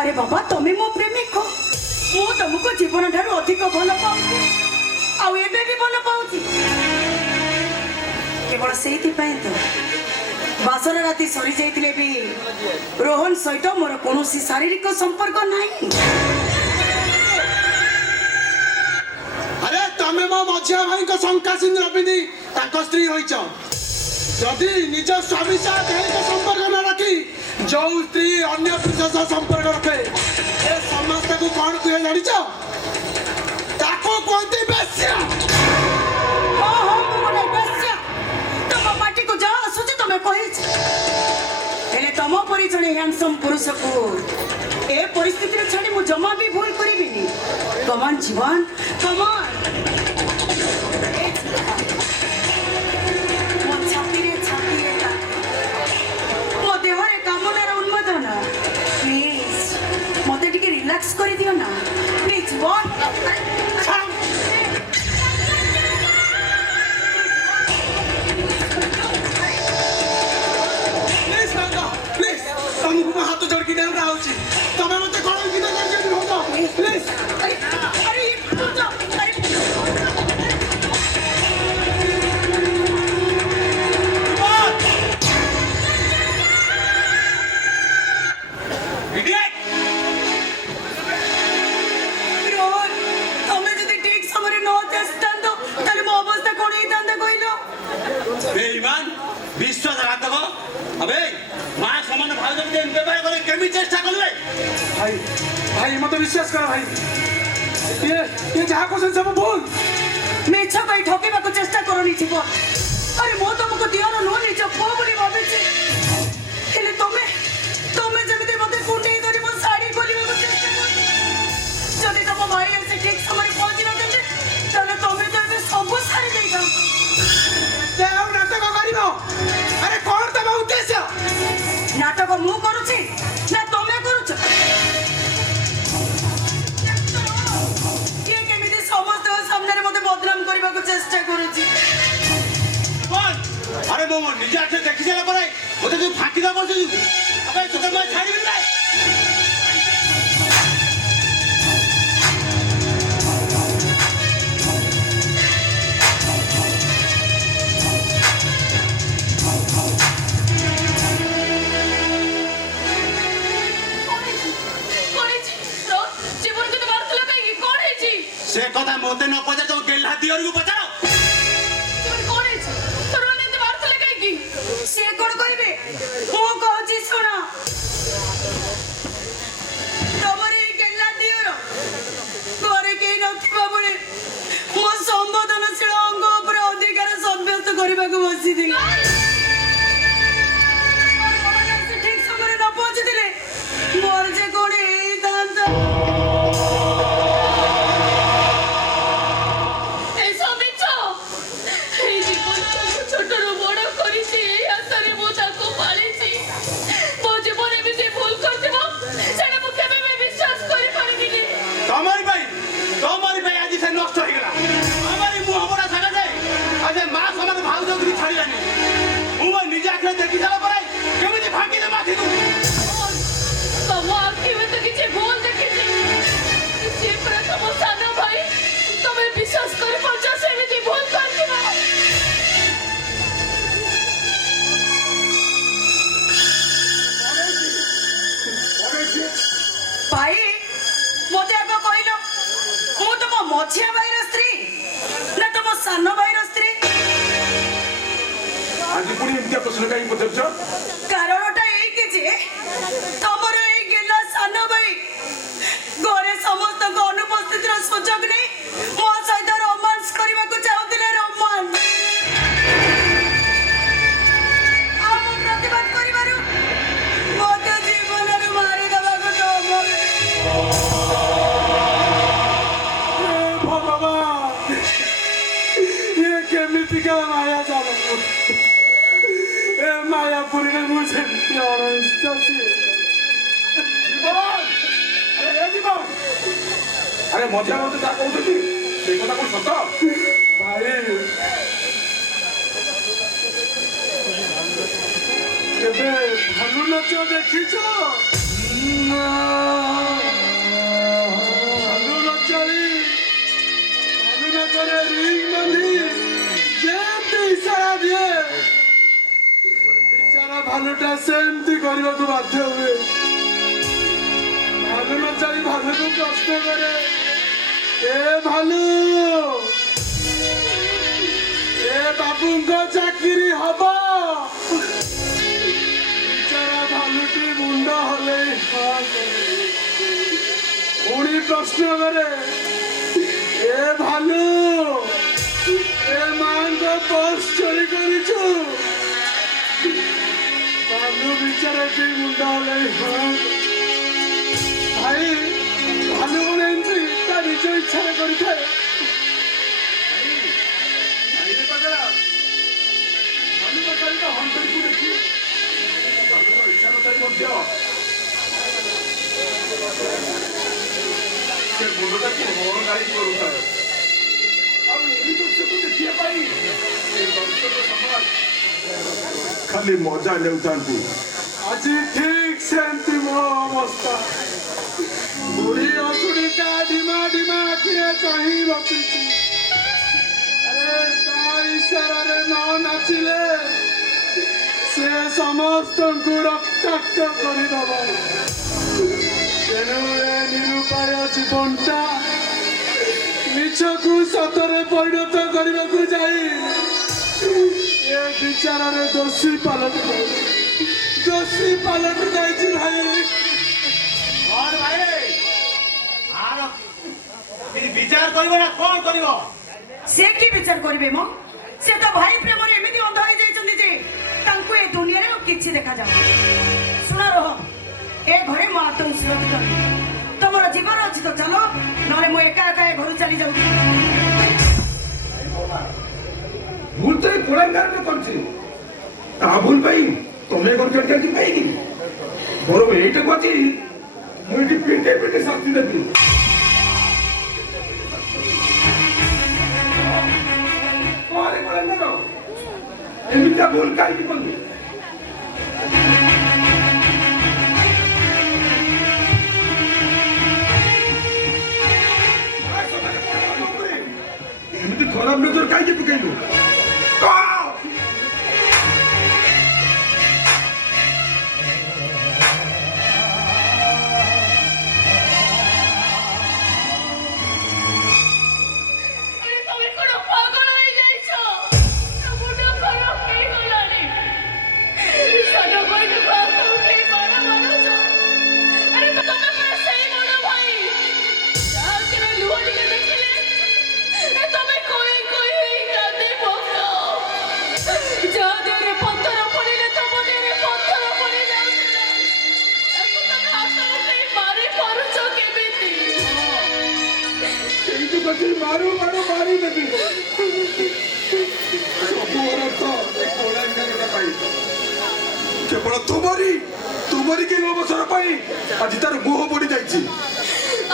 ଆରେ ବାବା ତମେ ମୋ ପ୍ରେମିକ, ମୁଁ ତମକୁ ଜୀବନ ଠାରୁ ଅଧିକ ଭଲ ପାଉଛି, ଆଉ ଏବେ ବି ଭଲ ପାଉଛି। କେବଳ ସେଇଥିପାଇଁ ତ ବାସର ରାତି ସରି ଯାଇଥିଲେ ବି ରୋହନ ସହିତ ମୋର କୌଣସି ଶାରୀରିକ ସମ୍ପର୍କ ନାହିଁ। ଆରେ ତମେ ମୋ ମଝିଆ ଭାଇଙ୍କ ଶଙ୍କା ସିନ୍ଦୁର ପିନ୍ଧି ତାଙ୍କ ସ୍ତ୍ରୀ ହୋଇଛ। ଯଦି ନିଜ ସ୍ୱାମୀ ସହ ଦୈହିକ ସମ୍ପର୍କ ନ ରଖି ଯୋଉ ସ୍ତ୍ରୀ ଅନ୍ୟ ପୁରୁଷ ସହ ସମ୍ପର୍କ ରଖେ ଏ ସମାଜ ତାକୁ କଣ କୁହେ ଜାଣିଛ? ତାକୁ କୁହନ୍ତି ବେଶ୍ୟା। ହଁ ହଁ ମୁଁ ଗୋଟେ ବେଶ୍ୟା। ତମ ପାଟିକୁ ଯାହା ଆସୁଛି ତମେ କହିଛ, ହେଲେ ତମ ପରି ଜଣେ ହ୍ୟାଣ୍ଡସମ୍ ପୁରୁଷକୁ ଏ ପରିସ୍ଥିତିରେ ଛାଡ଼ି ମୁଁ ଜମା ବି ଭୁଲ କରିବିନି। କମାନ ଜୀବନ, କମାନ। ମୋ ଛାତିରେ ମୋ ଦେହରେ କାମନାର ଉନ୍ମାଦନ। ପ୍ଲିଜ ମତେ ଟିକେ ରିଲାକ୍ସ କରିଦିଅ ନା ପ୍ଲିଜ। ତମକୁ ମୋ ହାତ ଯୋଡ଼ିକି ଦେଉଟା ହଉଛି। ତମେ ମତେ କଳଙ୍କିତ କରିଛନ୍ତି ଭଉତ। ପ୍ଲିଜ ତମେ ଯଦି ଠିକ ସମୟରେ ନ ଆସିଥାନ୍ତ ତାହେଲେ ମୋ ଅବସ୍ଥା କଣ ହେଇଥାନ୍ତା କହିଲ? বেঈমান বিশ্বাসঘাতক আবে মা সমান ভাউজকে এমনি ব্যবহার করে কেমি চেষ্টা করলে ভাই ভাই মতে বিশ্বাস কর ভাই। ये ଯାହା କହୁଛନ୍ତି ସବୁ ଭୁଲ। ମିଛ କହି ଠକିବାକୁ ଚେଷ୍ଟା କରନି ଜୀବନ। ଆରେ ମୁଁ ତମକୁ ଦିଅର ନୁହଁ ନିଜ ପୁଅ ବୋଲି ଭାବିଛି, ହେଲେ ତମେ ଯେମିତି ମତେ କୁଣ୍ଡେଇ ଧରି ମୋ ଶାଢୀ ଖୋଲିବାକୁ ଚେଷ୍ଟା କର। ଯଦି ତମ ଭାଇ ଆସି ଠିକ ସମୟରେ ପହଞ୍ଚି ନଥାନ୍ତେ ତାହେଲେ ତମେ ତ ଏବେ ସବୁ ସାରି ଦେଇଥାନ୍ତ। ସେ ଆଉ ନାଟକ କରିବ? ଆରେ କଣ ତମ ଉଦ୍ଦେଶ୍ୟ? ନାଟକ ମୁଁ କରୁଛି ନା ତମେ କରୁଛ? କିଏ କେମିତି ସମସ୍ତଙ୍କ ସାମ୍ନାରେ ମତେ ବଦନାମ କରିବାକୁ ଚେଷ୍ଟା କରୁଛି। আরে মো নিজে আছে দেখি সারা পরে ওতে তুই ফাঁকি দা বসে আবে তোকে মই ছাড়িবি না। সে কথা মতে ন পচার তো গেল্লা দিওরକୁ পচার। ସିଏ କଣ କହିବେ? ମୁଁ କହୁଛି ଶୁଣ, ତମର ଏଇ ଗେହ୍ଲା ଦିଅର ଘରେ କେହି ନଥିବା ବେଳେ ମୋ ସମ୍ବେଦନଶୀଳ ଅଙ୍ଗ ଉପରେ ଅଧିକାର ସାବ୍ୟସ୍ତ କରିବାକୁ ବସିଥିଲେ। ଠିକ ସମୟରେ ନ ପହଞ୍ଚିଥିଲେ ମୋର ଯେ କଣ ହେଇଥାନ୍ତା। তোমারই ভাই আজ সে নষ্ট হয়ে গেল। আমারই মুহ বড়া থাকা যায় আজ মা সমান ভাউজ ছাড়িলানি। ଆଜି ପୁଣି ଏମିତିଆ ପ୍ରଶ୍ନ କାହିଁକି ପଚାରୁଛ? କାରଣଟା ଏଇକି ଯେ ତମର ଏଇ ଗେଲା ସାନ ଭାଇ ଘରେ ସମସ୍ତଙ୍କ ଅନୁପସ୍ଥିତିର ସୁଯୋଗ ନେଇ ମୋ ସହିତ ରୋମାନ୍ସ କରିବାକୁ ଚାହୁଁଥିଲେ। ରୋମାନ୍ସ ଆଉ ମୁଁ ପ୍ରତିବାଦ କରିବାରୁ ମୋତେ ଜୀବନରୁ ମାରିଦେବାକୁ ଧମକ ଭଗବାନ ଇଏ କେମିତିକା ମାୟା ଚାଲ ଏ ମାୟାପୁରୀରେ ମୁଁ ସେମିତି ଅଣଇଶ୍ୱାସୀ। ଆରେ ମଝିଆ ମତେ ଯାହା କହୁଛନ୍ତି ସେଇ କଥା କଣ ସତ? ଭାଇ କେବେ ଭାଲୁ ନାଚ ଦେଖିଛ? ଭାଲୁ ନାଚରେ ରିଙ୍ଗ ବାନ୍ଧି ଯେମିତି ଇସାରା ଦିଏ ବିଚାରା ଭାଲୁଟା ସେମିତି କରିବାକୁ ବାଧ୍ୟ ହୁଏ। ଭାଲୁ ନଚାଳି ଭାଲୁକୁ ପ୍ରଶ୍ନ କରେ, ଏ ଭାଲୁ ଏ ବାବୁଙ୍କ ଚାକିରି ହବ? ବିଚାରା ଭାଲୁଟି ମୁଣ୍ଡ ହଲେଇ ହଁ କରେ। ପୁଣି ପ୍ରଶ୍ନ କରେ, ଏ ଭାଲୁ ଏ ମାଙ୍କ ପର୍ସ ଚୋରି କରିଛୁ? ଭାଲୁ ବିଚାରାଟି ମୁଣ୍ଡ ହଲେଇ ହଁ। ଭାଇ ଭାଲୁ କଣ ଏମିତି ତା ନିଜ ଇଚ୍ଛାରେ କରିଥାଏ? ସେ ମୁଣ୍ଡଟାକୁ ହଳ ଗାଳି କରୁଥାଏ ଆଉ ଏଇ ଦୃଶ୍ୟକୁ ଦେଖିବା ପାଇଁ ଏ ଦର୍ଶକ ସମାଜ ଖାଲି ମଜା ନେଉଥାନ୍ତି। ଆଜି ଠିକ ସେମିତି ମୋ ଅବସ୍ଥା। ବୁଢୀ ଅସୁରୀଟା ଢିମା ଢିମା ଆଖିରେ ଚାହିଁ ବସିଛି। ଆରେ ତା ଇଶାରାରେ ନ ନାଚିଲେ ସେ ସମସ୍ତଙ୍କୁ ରକ୍ତାକ୍ତ କରିଦବ। ତେଣୁ ଏ ନିରୁପାୟ ଜୀବନଟା ମିଛକୁ ସତରେ ପରିଣତ କରିବାକୁ ଯାଇ ଏ ବିଚାରରେ ଦୋଷୀ ପାଲଟି ଯାଇଛି ଭାଇ। କଣ ଭାଇ ଆର ବିଚାର କରିବ ନା କଣ କରିବ? ସେ କି ବିଚାର କରିବେ ମ? ସେ ତ ଭାଇ ପ୍ରେମରେ ଏମିତି ଅନ୍ଧ ହେଇଯାଇଛନ୍ତି ଯେ ତାଙ୍କୁ ଏ ଦୁନିଆରେ ଆଉ କିଛି ଦେଖାଯାଉ। ଶୁଣ ରହ, ଏ ଘରେ ମୁଁ ଆଦୌ ସୁରକ୍ଷିତ ନୁହେଁ। ତମର ଜୀବନ ଅଛି ତ ଚାଲ, ନହେଲେ ମୁଁ ଏକା ଏକା ଏ ଘରୁ ଚାଲି ଯାଉଛି। ଭୁଲ ତ ଏ କୋଳାଙ୍ଗାରରେ କରିଛି, ତା ଭୁଲ ପାଇଁ ତମେ ଘର ଛାଡି ପାଇକି ବରଂ ଏଇଟାକୁ ଅଛି ମୁଁ ଏଠି ପିଣ୍ଟେ ପିଣ୍ଟେ ଶାସ୍ତି ଦେବି। କଣ କୋଳାଙ୍ଗାର ଏମିତିଆ ଭୁଲ କାହିଁକି କଲୁ? ଏମିତି ଖରାପ ନଜର କାହିଁକି ପକେଇଲୁ? ମାରୁ ମାରୁ ମାରି ଦେବି। କେବଳ ତୁମରି କି ଅବସର ପାଇଁ ଆଜି ତାର ମୁହ ପଡି ଯାଇଛି।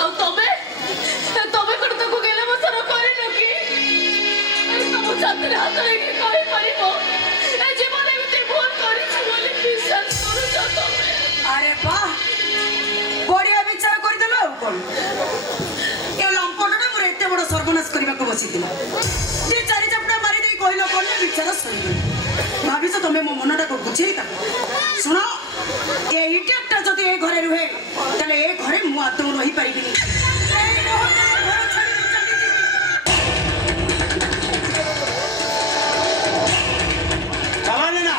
ଆଉ ତମେ କଣ ତାକୁ ଗେଲା ବସର କରିନ କି? ତମ ଛାତିରେ ହାତ ଦେଇକି କହିପାରିବ ଏ ଜୀବନ ଏମିତି ଭୁଲ କରିଛି ବୋଲି ବିଶ୍ୱାସ କରୁଛ ତମେ? ଆରେ ବାଃ, ବଢିଆ ବିଚାର କରିଦେଲ। ଆଉ କଣ ଏ ଲମ୍ପଟଟା ମୋର ଏତେ ବଡ ସର୍ବନାଶ କରିବାକୁ ବସିଥିଲା। ଯେ ଚାରି ଚାପଟା ମାରି ଦେଇ କହିଲ କଣ ନା ବିଚାର ସରିଗଲା। ଭାବିଛ ତମେ ମୋ ମନଟାକୁ ବୁଝେଇକା? ଶୁଣ, ଏ ଇଡିୟଟଟା ଯଦି ଏ ଘରେ ରୁହେ ତାହେଲେ ଏ ଘରେ ମୁଁ ଆଦୌ ରହିପାରିବିନି। ଚାଲାନି ନା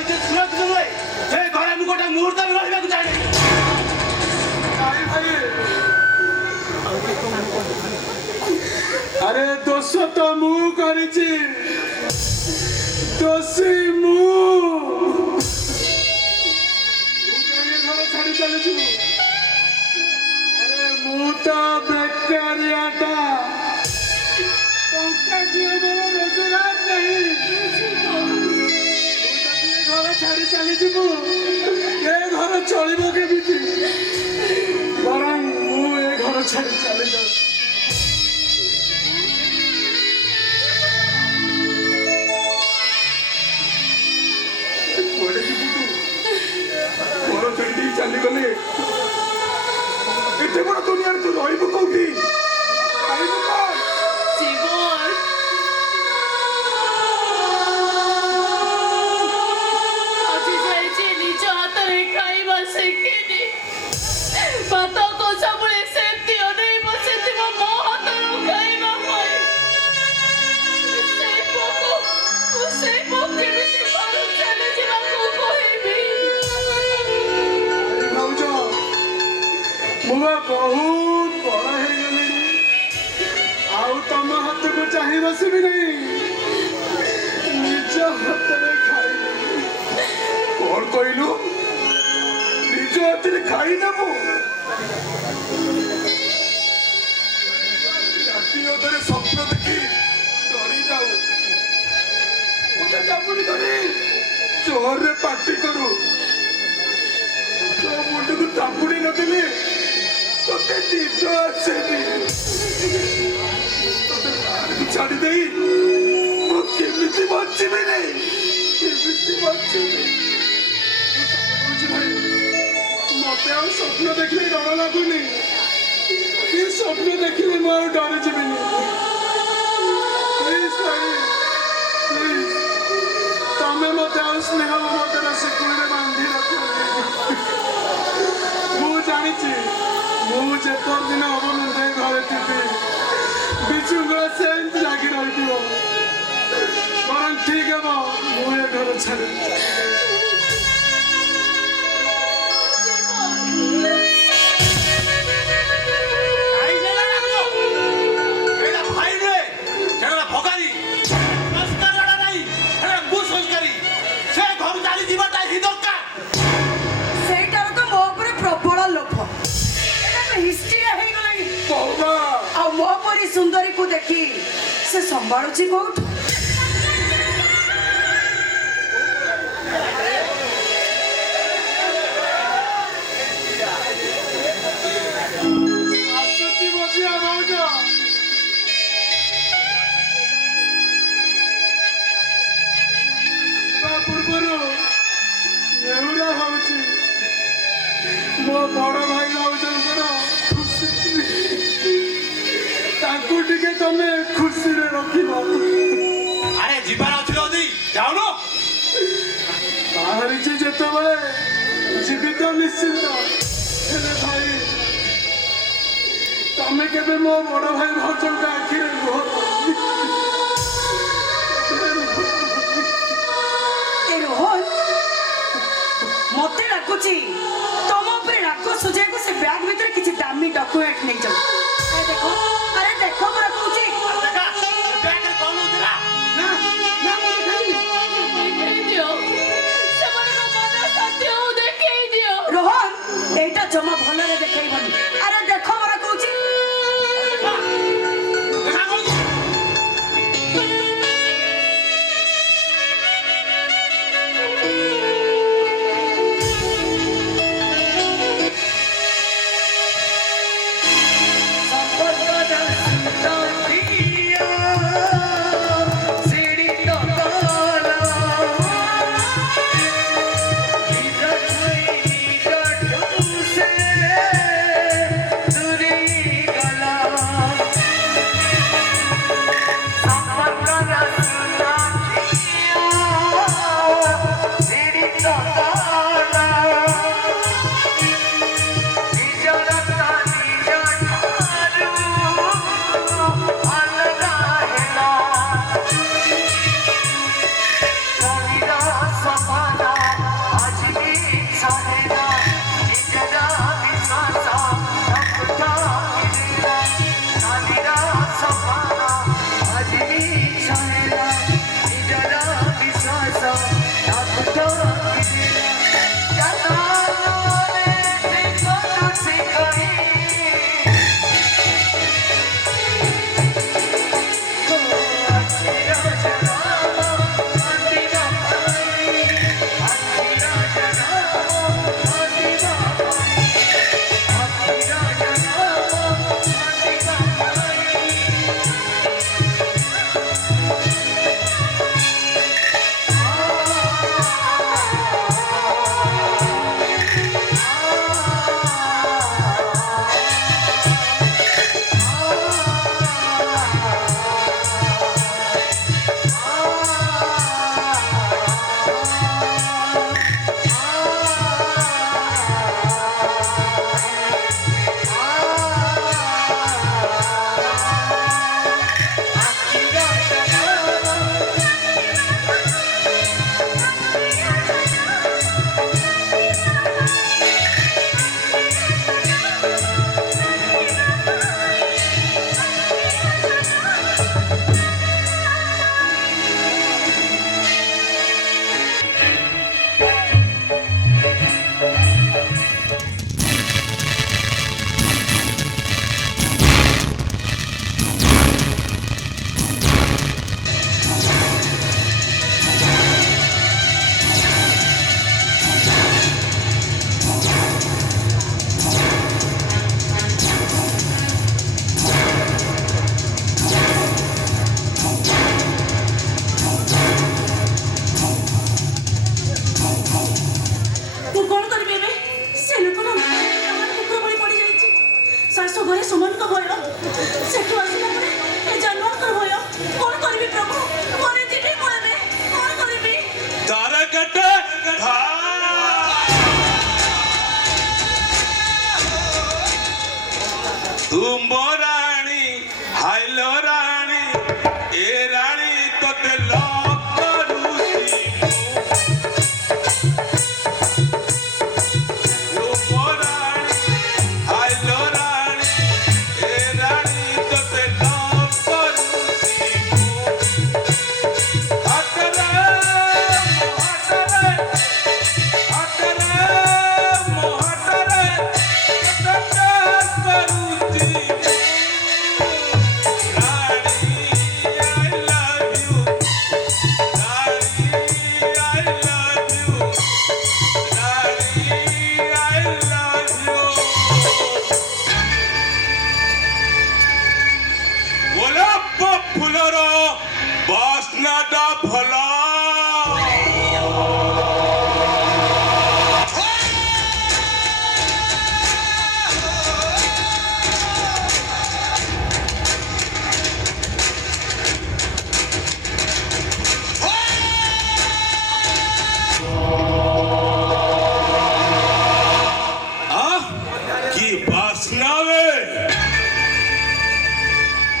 ଇଜ୍ଜତ ସୁରକ୍ଷିତ ନୁହେଁ ସେ ଘରେ ମୁଁ ଗୋଟେ ମୁହୂର୍ତ୍ତ ବି ରହିବାକୁ ଚାହେଁ ନାଇଁ ଭାଇ ଆରେ ଦୋଷ ତ ମୁଁ କରିଛି ଦୋଷୀ ମୁଁ ଘର ଛାଡି ଚାଲିଯିବୁ ଆରେ ମୁଁ ତ ବେକାରିଆଟା ଟଙ୍କା ଦିଏ ମୋର ରୋଜଗାର ନାହିଁ ଘର ଛାଡି ଚାଲିଯିବୁ ଏ ଘର ଚଳିବ କେମିତି ବରଂ ମୁଁ ଏ ଘର ଛାଡି ଚାଲିଯାଉଛି କୁଆଡେ ଯିବୁ ତୁ ଘର ଛାଡି ଚାଲିଗଲେ ଏତେ ବଡ ଦୁନିଆରେ ତୁ ରହିବୁ କୋଉଠି ଖାଇବୁ କଣ জীবন আজি ଯାଇଛି ନିଜ ହାତରେ ଖାଇବା ଶିଖିନି ଭାତ କଷା ଭଳି ସେମିତି ଅନେଇ ବସିଥିବ ମୋ ହାତରୁ ଖାଇବା ପାଇଁ ସେଇ କେମିତି ଘରୁ ଚାଲିଯିବାକୁ କହିବି ଭାଉଜ ମୁଁ ବା ବହୁତ ବଡ ହେଇଗଲିଣି ଆଉ ତମ ହାତକୁ ଚାହିଁ ବସିବି ନାହିଁ ନିଜ ହାତରେ ଖାଇବି କଣ କହିଲୁ ନିଜ ହାତରେ ଖାଇନେବୁ ରାତି ଅଧରେ ସ୍ୱପ୍ନ ଦେଖି ଡରି ଯାଉ ମୋତେ ଚାପୁଡି ଧରି ଜୋରରେ ପାଟି କରୁ ତୋ ମୁଣ୍ଡକୁ ଚାପୁଡି ନଦେଲେ ତତେ ନିଦ ଆସେନି ତତେ ବାହାରକୁ ଛାଡି ଦେଇ ମୁଁ କେମିତି ବଞ୍ଚିବି ନାହିଁ କେମିତି ବଞ୍ଚିବି ମତେ ଆଉ ସ୍ୱପ୍ନ ଦେଖିଲେ ଡର ଲାଗୁନି କି ସ୍ୱପ୍ନ ଦେଖିଲେ ମୁଁ ଆଉ ଡରି ଯିବିନି ପ୍ଲିଜ ଭାଇ ପ୍ଲିଜ ତମେ ମତେ ଆଉ ସ୍ନେହ ମମତାର ଶିକୁଳିରେ ବାନ୍ଧି ରଖ ମୁଁ ଜାଣିଛି ମୁଁ ଯେପର୍ଯ୍ୟନ୍ତ ହବ ନୁହେଁ ଘରେ ଥିବି ବିଚୁଙ୍ଗ ସେମିତି ଲାଗି ରହିଥିବ ବରଂ ଠିକ ହବ ମୁଁ ଏ ଘର ଛାଡି ଏଇଟା ଭାଇ ନୁହେଁ ସେଟା ଭଗାରୀ ସଂସ୍କାର ନାହିଁ ଏଟା କୁସଂସ୍କାରୀ ସେ ଘରୁ ଚାଲି ଯିବାଟା ହିଁ ଦରକାର ସେଇଟାର ତ ମୋ ଉପରେ ପ୍ରବଳ ଲୋଭ ହିଷ୍ଟ୍ରିଆ ହେଇଗଲାଣି କହୁବା ଆଉ ମୋ ପରି ସୁନ୍ଦରୀକୁ ଦେଖି ସେ ସମ୍ଭାଳୁଛି କୋଉଠୁ ଆସୁଛି ବସିଆ ଭାଉଜ ତା ପୂର୍ବରୁ ନେହୁରା ହଉଛି ମୋ ବଡ ଭାଇ ଭାଉଜଙ୍କର ଖୁସି ତାଙ୍କୁ ଟିକେ ତମେ ଖୁସିରେ ରଖିବ ଆରେ ଯିବାର ଅଛି ଯଦି ଯାଉନ ବାହାରିଛି ଯେତେବେଳେ ଯିବି ତ ନିଶ୍ଚିନ୍ତ ହେଲେ ଭାଇ ତମେ କେବେ ମୋ ବଡ ଭାଇ ଭାଉଜଙ୍କ ଆଖିରେ ଲୁହ ଏ ରୋହନ ମତେ ଲାଗୁଛି ତମ ଉପରେ ରାଗ ସୁଝେଇବାକୁ ସେ ବ୍ୟାଗ ଭିତରେ କିଛି ଦାମୀ ଡକ୍ୟୁମେଣ୍ଟ ନେଇଛନ୍ତି ଆରେ ଦେଖ ପରା କହୁଛି ବ୍ୟାଗରେ କଣ ନଥିଲା ଦେଖେଇ ଦିଅ ସେମାନଙ୍କ ମନ ଶାନ୍ତି ହଉ ଦେଖେଇ ଦିଅ ରୋହନ ଏଇଟା ଜମା ଭଲରେ ଦେଖେଇବନି ଆରେ ଦେଖ ପରା କହୁଛି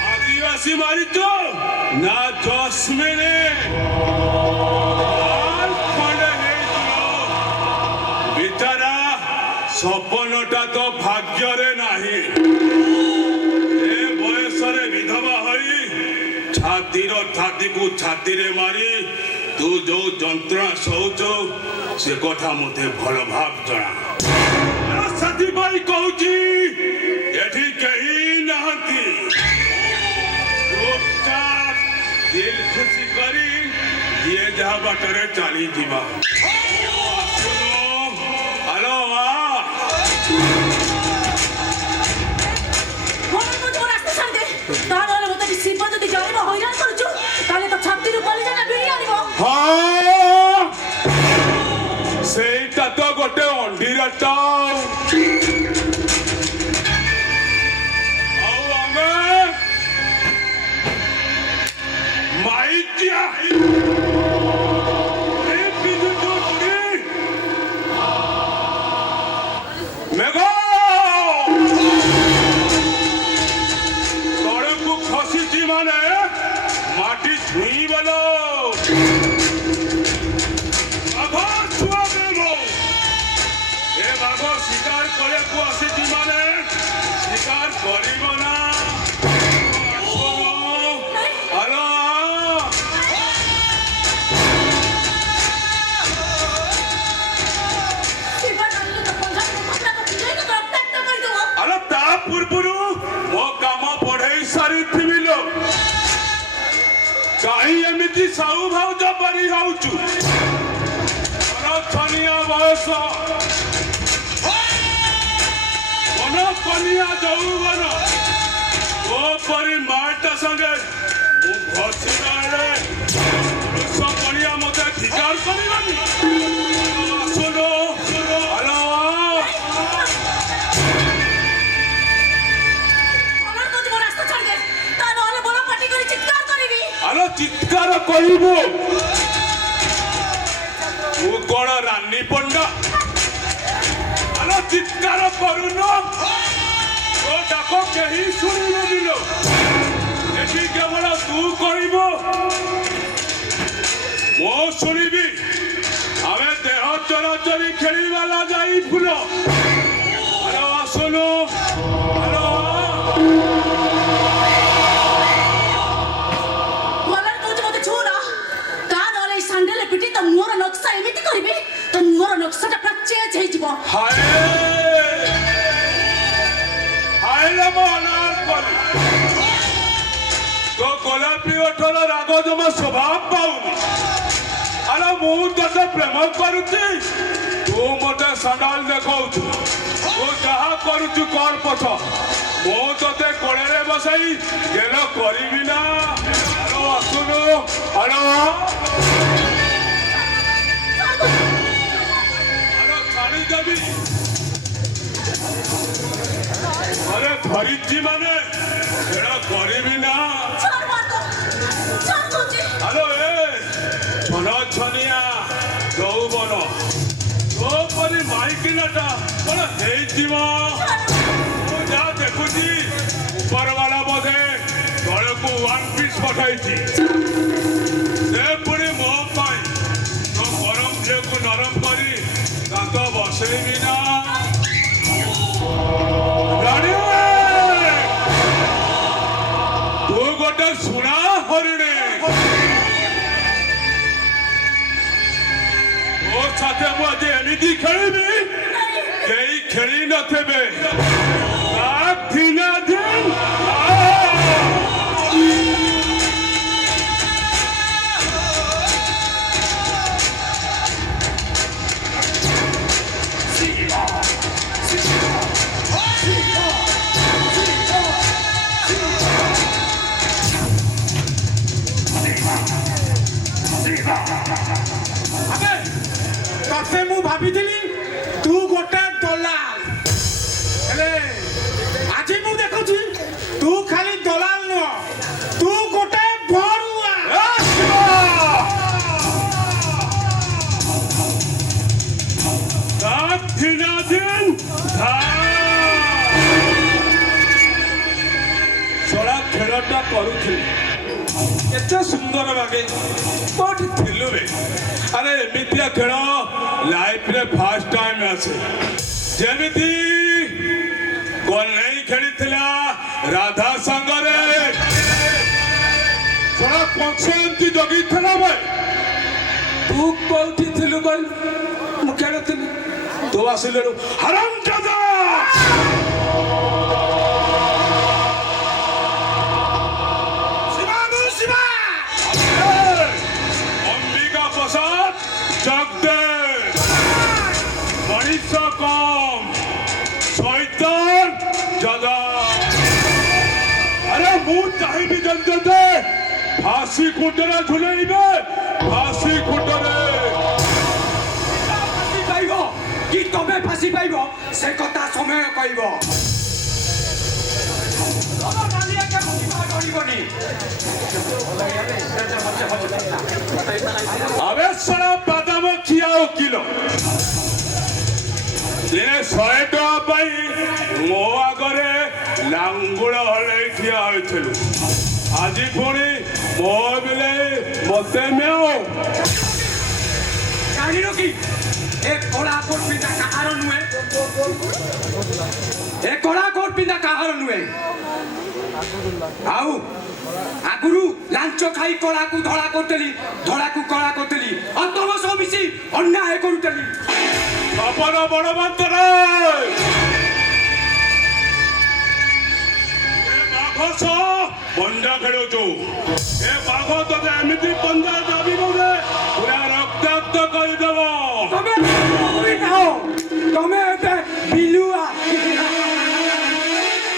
आदिवासी मारी तो ना जस्मिने बिचारा सपनटा तो भाग्य नाही ए बयसरे विधवा हई छातीर छाती को छाती रे मारी तू जो जंत्रणा सहूच से कथा मते भल भाव जना साथी भाई कहूची एठी कहीं नहती चुपचाप दिल खुशी करी ये जहा बाटरे चली जीवा हेलो ସେଇଟା ତ ଗୋଟେ ଅଣ୍ଡିରାଟ ଆଉ ଆମେ ମାଇଚିଆ ମେଘ ତଳକୁ ଖସିଛି ମାନେ ମାଟି ଛୁଇଁବଲ शिकार करे को आसी माने शिकार करिब ना हेलो अरे ता पूर्वरु मो काम पढ़ाई सारी थिबि लो काई एमिति साउ भाउज बरी हाउचु अरे छनिया बयस कनिया जौवन ओ परी माटा संगे मु घसी गाले सब कनिया मते ठिकार करिबानी सुनो हेलो আমার কত বড় রাস্তা ছাড় দে তা নহলে বড় পাটি করে চিৎকার করবি हेलो चित्कार करिबो ओ कोन रानी पंडा हेलो चित्कार करूनो ओ डाको केही सुनिनो दिलो एठी केवल तू करिबो मो सुनिबी आमे देह चलाचली खेली वाला जाई फुलो हेलो सुनो हेलो বলার কত মতে ছোড়া কা নহলে সান্ডেলে পিটি তো মোর নকশা এমিতি করবি তো মোর নকশাটা পুরা চেঞ্জ হই যাব हाय हाय रे मोनार कोली तो गोलापी ओठर राग जमा स्वभाव पाउनी अरे मु तते प्रेम करूची तू मते संडाल देखौछु तू जहा करूछु कर पछ मु तते कोळे रे बसाई गेलो करिबी ना हेलो सुनो हेलो हेलो छाड़ी देबी अरे धरिची माने एड़ा करिबी ना ছাড় মার তো ছাড় তুজি हेलो ए छन छनिया যৌবন তো পরি মাইকিনাটা কোন হেইছিব ମୁଁ ଯାହା ଦେଖୁଛି ଉପର ବାଲା ବୋଧେ ତଳକୁ ୱାନ୍ ପିସ୍ ପଠାଇଛି ବସେଇବି ନା ରାଣୀ ତୁ ଗୋଟେ ଶୁଣା ହରିଣୀ ତୋ ସାଥେ ମୁଁ ଆଜି ଏମିତି ଖେଳିବି କେହି ଖେଳି ନଥିବେ ଦିନ ତତେ ମୁଁ ଭାବିଥିଲି ତୁ ଗୋଟେ ଦଲାଲ ହେଲେ ଆଜି ମୁଁ ଦେଖୁଛି ତୁ ଖାଲି ଦଲାଲ ନୁହ ତୁ ଗୋଟେ ଭରୁଆ ସଳା ଖେଳଟା କରୁଥିଲି ଏତେ ସୁନ୍ଦର ବାଗେ କୋଉଠି ଥିଲୁ ରେ ଆରେ ଏମିତିଆ ଖେଳ ଲାଇଫରେ ଫାର୍ଷ୍ଟ ଟାଇମ୍ ଆସେ ଯେମିତି କହ୍ନେଇ ଖେଳିଥିଲା ରାଧା ସାଙ୍ଗରେ ସଳା କଂସ ଏମିତି ଜଗିଥିଲା ବେ ତୁ କୋଉଠି ଥିଲୁ କହିଲୁ ମୁଁ ଖେଳୁଥିଲି ତୁ ଆସିଲୁ ହରମଜାଦା অম্বিকা প্রসাদ জগদে মଣିষ কম শৈতান জাদা আরে ମୁଁ ଚାହିଁବି ଯେତେ ফাঁসি খুঁটরে ঝুলাইবে ফাঁসি খুঁটরে ফাঁসি পাইব কি তবে ফাঁসি পাইব সে কথা সময় কইব আবেশরা বাদাম খিয়াও কিলো দিনে 100 টଙ୍କା ପାଇଁ ମୋ ଆଗରେ ଲାଙ୍ଗୁଳ ହଲେଇ ଠିଆ ହୋଇଥିଲୁ ଆଜି ପୁଣି ମୋ ବିଲେ ମତେ ମ୍ୟାଓ ଜାଣିଲ କି ଏ କଳା କୋଟ ପିନ୍ଧା କାହାର ନୁହେଁ ଏ କଳା କୋଟ ପିନ୍ଧା କାହାର ନୁହେଁ ଆଉ ଆଗରୁ ଲାଞ୍ଚ ଖାଇ କଳାକୁ ଧଳା କରୁଥିଲି ଧଳାକୁ କଳା କରୁଥିଲି ଆଉ ତମ ସହ ମିଶି ଅନ୍ୟାୟ କରୁଥିଲି ଆପଣ ବଡ ମାତ୍ର ବାଘ ସହ ପଞ୍ଜା ଖେଳୁଛୁ ଏ ବାଘ ତତେ ଏମିତି ପଞ୍ଜା ଦାବିବ ଯେ ପୁରା ରକ୍ତାକ୍ତ କରିଦେବ ତମେ ତମେ ଏବେ ବିଲୁଆ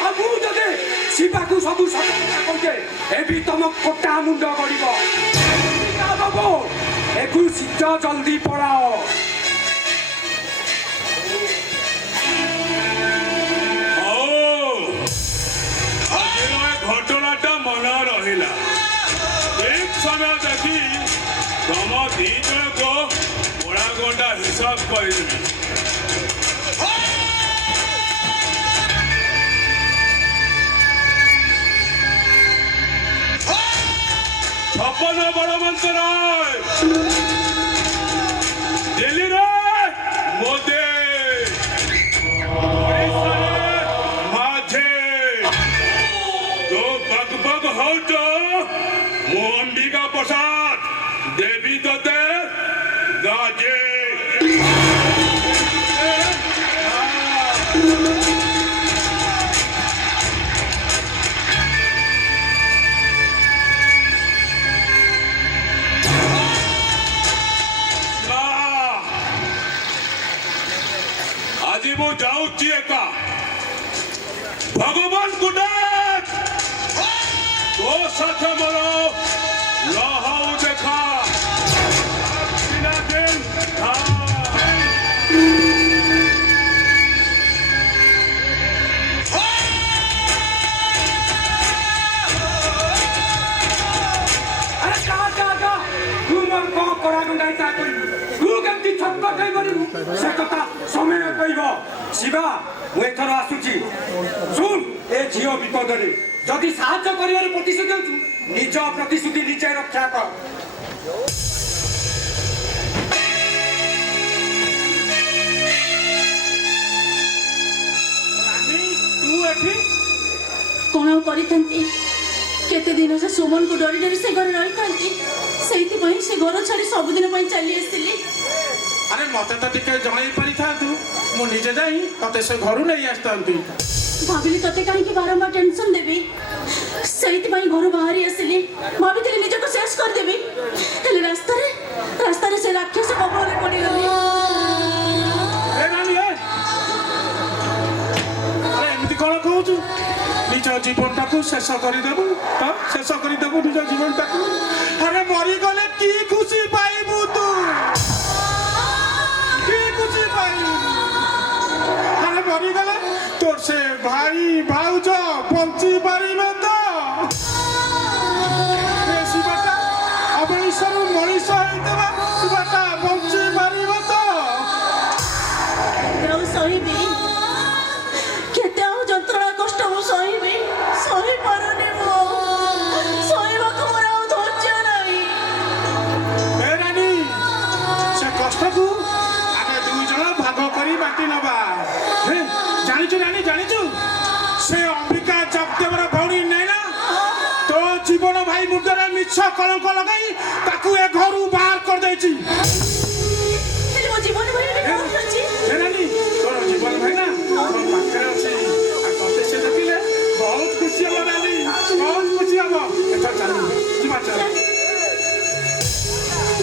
ଆଉ ମୁଁ ଯଦି ଶିବାକୁ ସବୁ ସତର୍କତା କରୁଛେ ଏବେ ତମ କୋଟା ମୁଣ୍ଡ ଗଡ଼ିବ ଏକୁ ଶୀତ ଜଲ୍ଦି ପଳାଅ ঘটনাটা মনে রহিলা ঠিক সময় দেখি তম ଦି ଜଣକୁ ଗୋଳା ଗଣ୍ଡା ହିସାବ କରିଦେବି ଛପନ ବଡ଼ ମନ୍ତ୍ର ଦିଲ୍ଲୀରେ ମୋଦି ଓଡ଼ିଶାରେ ମାଝେ तो बग हो जो मो अंबिका प्रसाद देवी तते गाजे आज मु जाऊची एका भगवान गुडा तो साथ मरो लहाऊ देखा बिना दिन अरे का तू मोर को कोड़ा गुंडाई ता करिबु तू केमती छक्क कई करिबु से कथा समय कइबो शिवा मु एथरो आसुची सुन ए झियो विपदरे যদি সাহায্য করিবার প্রতিশ্রুতি দেউছু নিজ প্রতিশ্রুতি নিজে রক্ষা কর କରିଥାନ୍ତି। କେତେ ଦିନ ସେ ସୁମନକୁ ଡରି ଡରି ସେ ଘରେ ରହିଥାନ୍ତି। ସେଇଥିପାଇଁ ସେ ଘର ଛାଡ଼ି ସବୁଦିନ ପାଇଁ ଚାଲି ଆସିଲି। ଆରେ ମତେ ତ ଟିକେ ଜଣେଇ ପାରିଥାନ୍ତୁ, ମୁଁ ନିଜେ ଯାଇ ତତେ ସେ ଘରୁ ନେଇ ଆସିଥାନ୍ତି। ଭାବିଲି ତତେ କାହିଁକି ବାରମ୍ବାର ଟେନସନ୍ ଦେବି, ସେଇଥିପାଇଁ ଘରୁ ବାହାରି ଆସିଲି। ଭାବିଥିଲି ନିଜକୁ ଶେଷ କରିଦେବି, ହେଲେ ରାସ୍ତାରେ ସେ ରାକ୍ଷସ କବଳରେ ପଡ଼ିଗଲି। ଏ ରାଣୀ, ଆରେ ଏମିତି କ'ଣ କହୁଛୁ? ନିଜ ଜୀବନଟାକୁ ଶେଷ କରିଦେବୁ, ଶେଷ କରିଦେବୁ ନିଜ ଜୀବନଟାକୁ। ଆରେ ମରିଗଲେ କି ଖୁସି ପାଇବୁ ତୁ? କି ଖୁସି ପାଇବୁ? ଆରେ ମରିଗଲେ তোর সে ভাই ভাউজ বঞ্চি পারিবে তো? শিবাটা অমଣିষରୁ ମଣିଷ ହେଇଥିବା ଶିବାଟା ବଞ୍ଚି ପାରିବ ତ? ଆଉ ସହିବି, କେତେ ଆଉ ଯନ୍ତ୍ରଣା କଷ୍ଟ ମୁଁ ସହିବି? ସହିପାରୁନି ମୁଁ, ସହିବାକୁ ମୋର ଆଉ ଧୈର୍ଯ୍ୟ ନାହିଁ। ଏ ରାଣୀ, ସେ କଷ୍ଟକୁ ଆମେ ଦୁଇ ଜଣ ଭାଗ କରି ବାଣ୍ଟି ନେବା। ଜାଣିଛୁ ରାଣୀ, ଜାଣିଛୁ ସେ ଅମ୍ବିକା ଜଗଦେବର ଭଉଣୀ ନାଇଁ ନା? ତୋ ଜୀବନ ଭାଇ ମୁଣ୍ଡରେ ମିଛ କଳଙ୍କ ଲଗାଇ ତାକୁ ଏ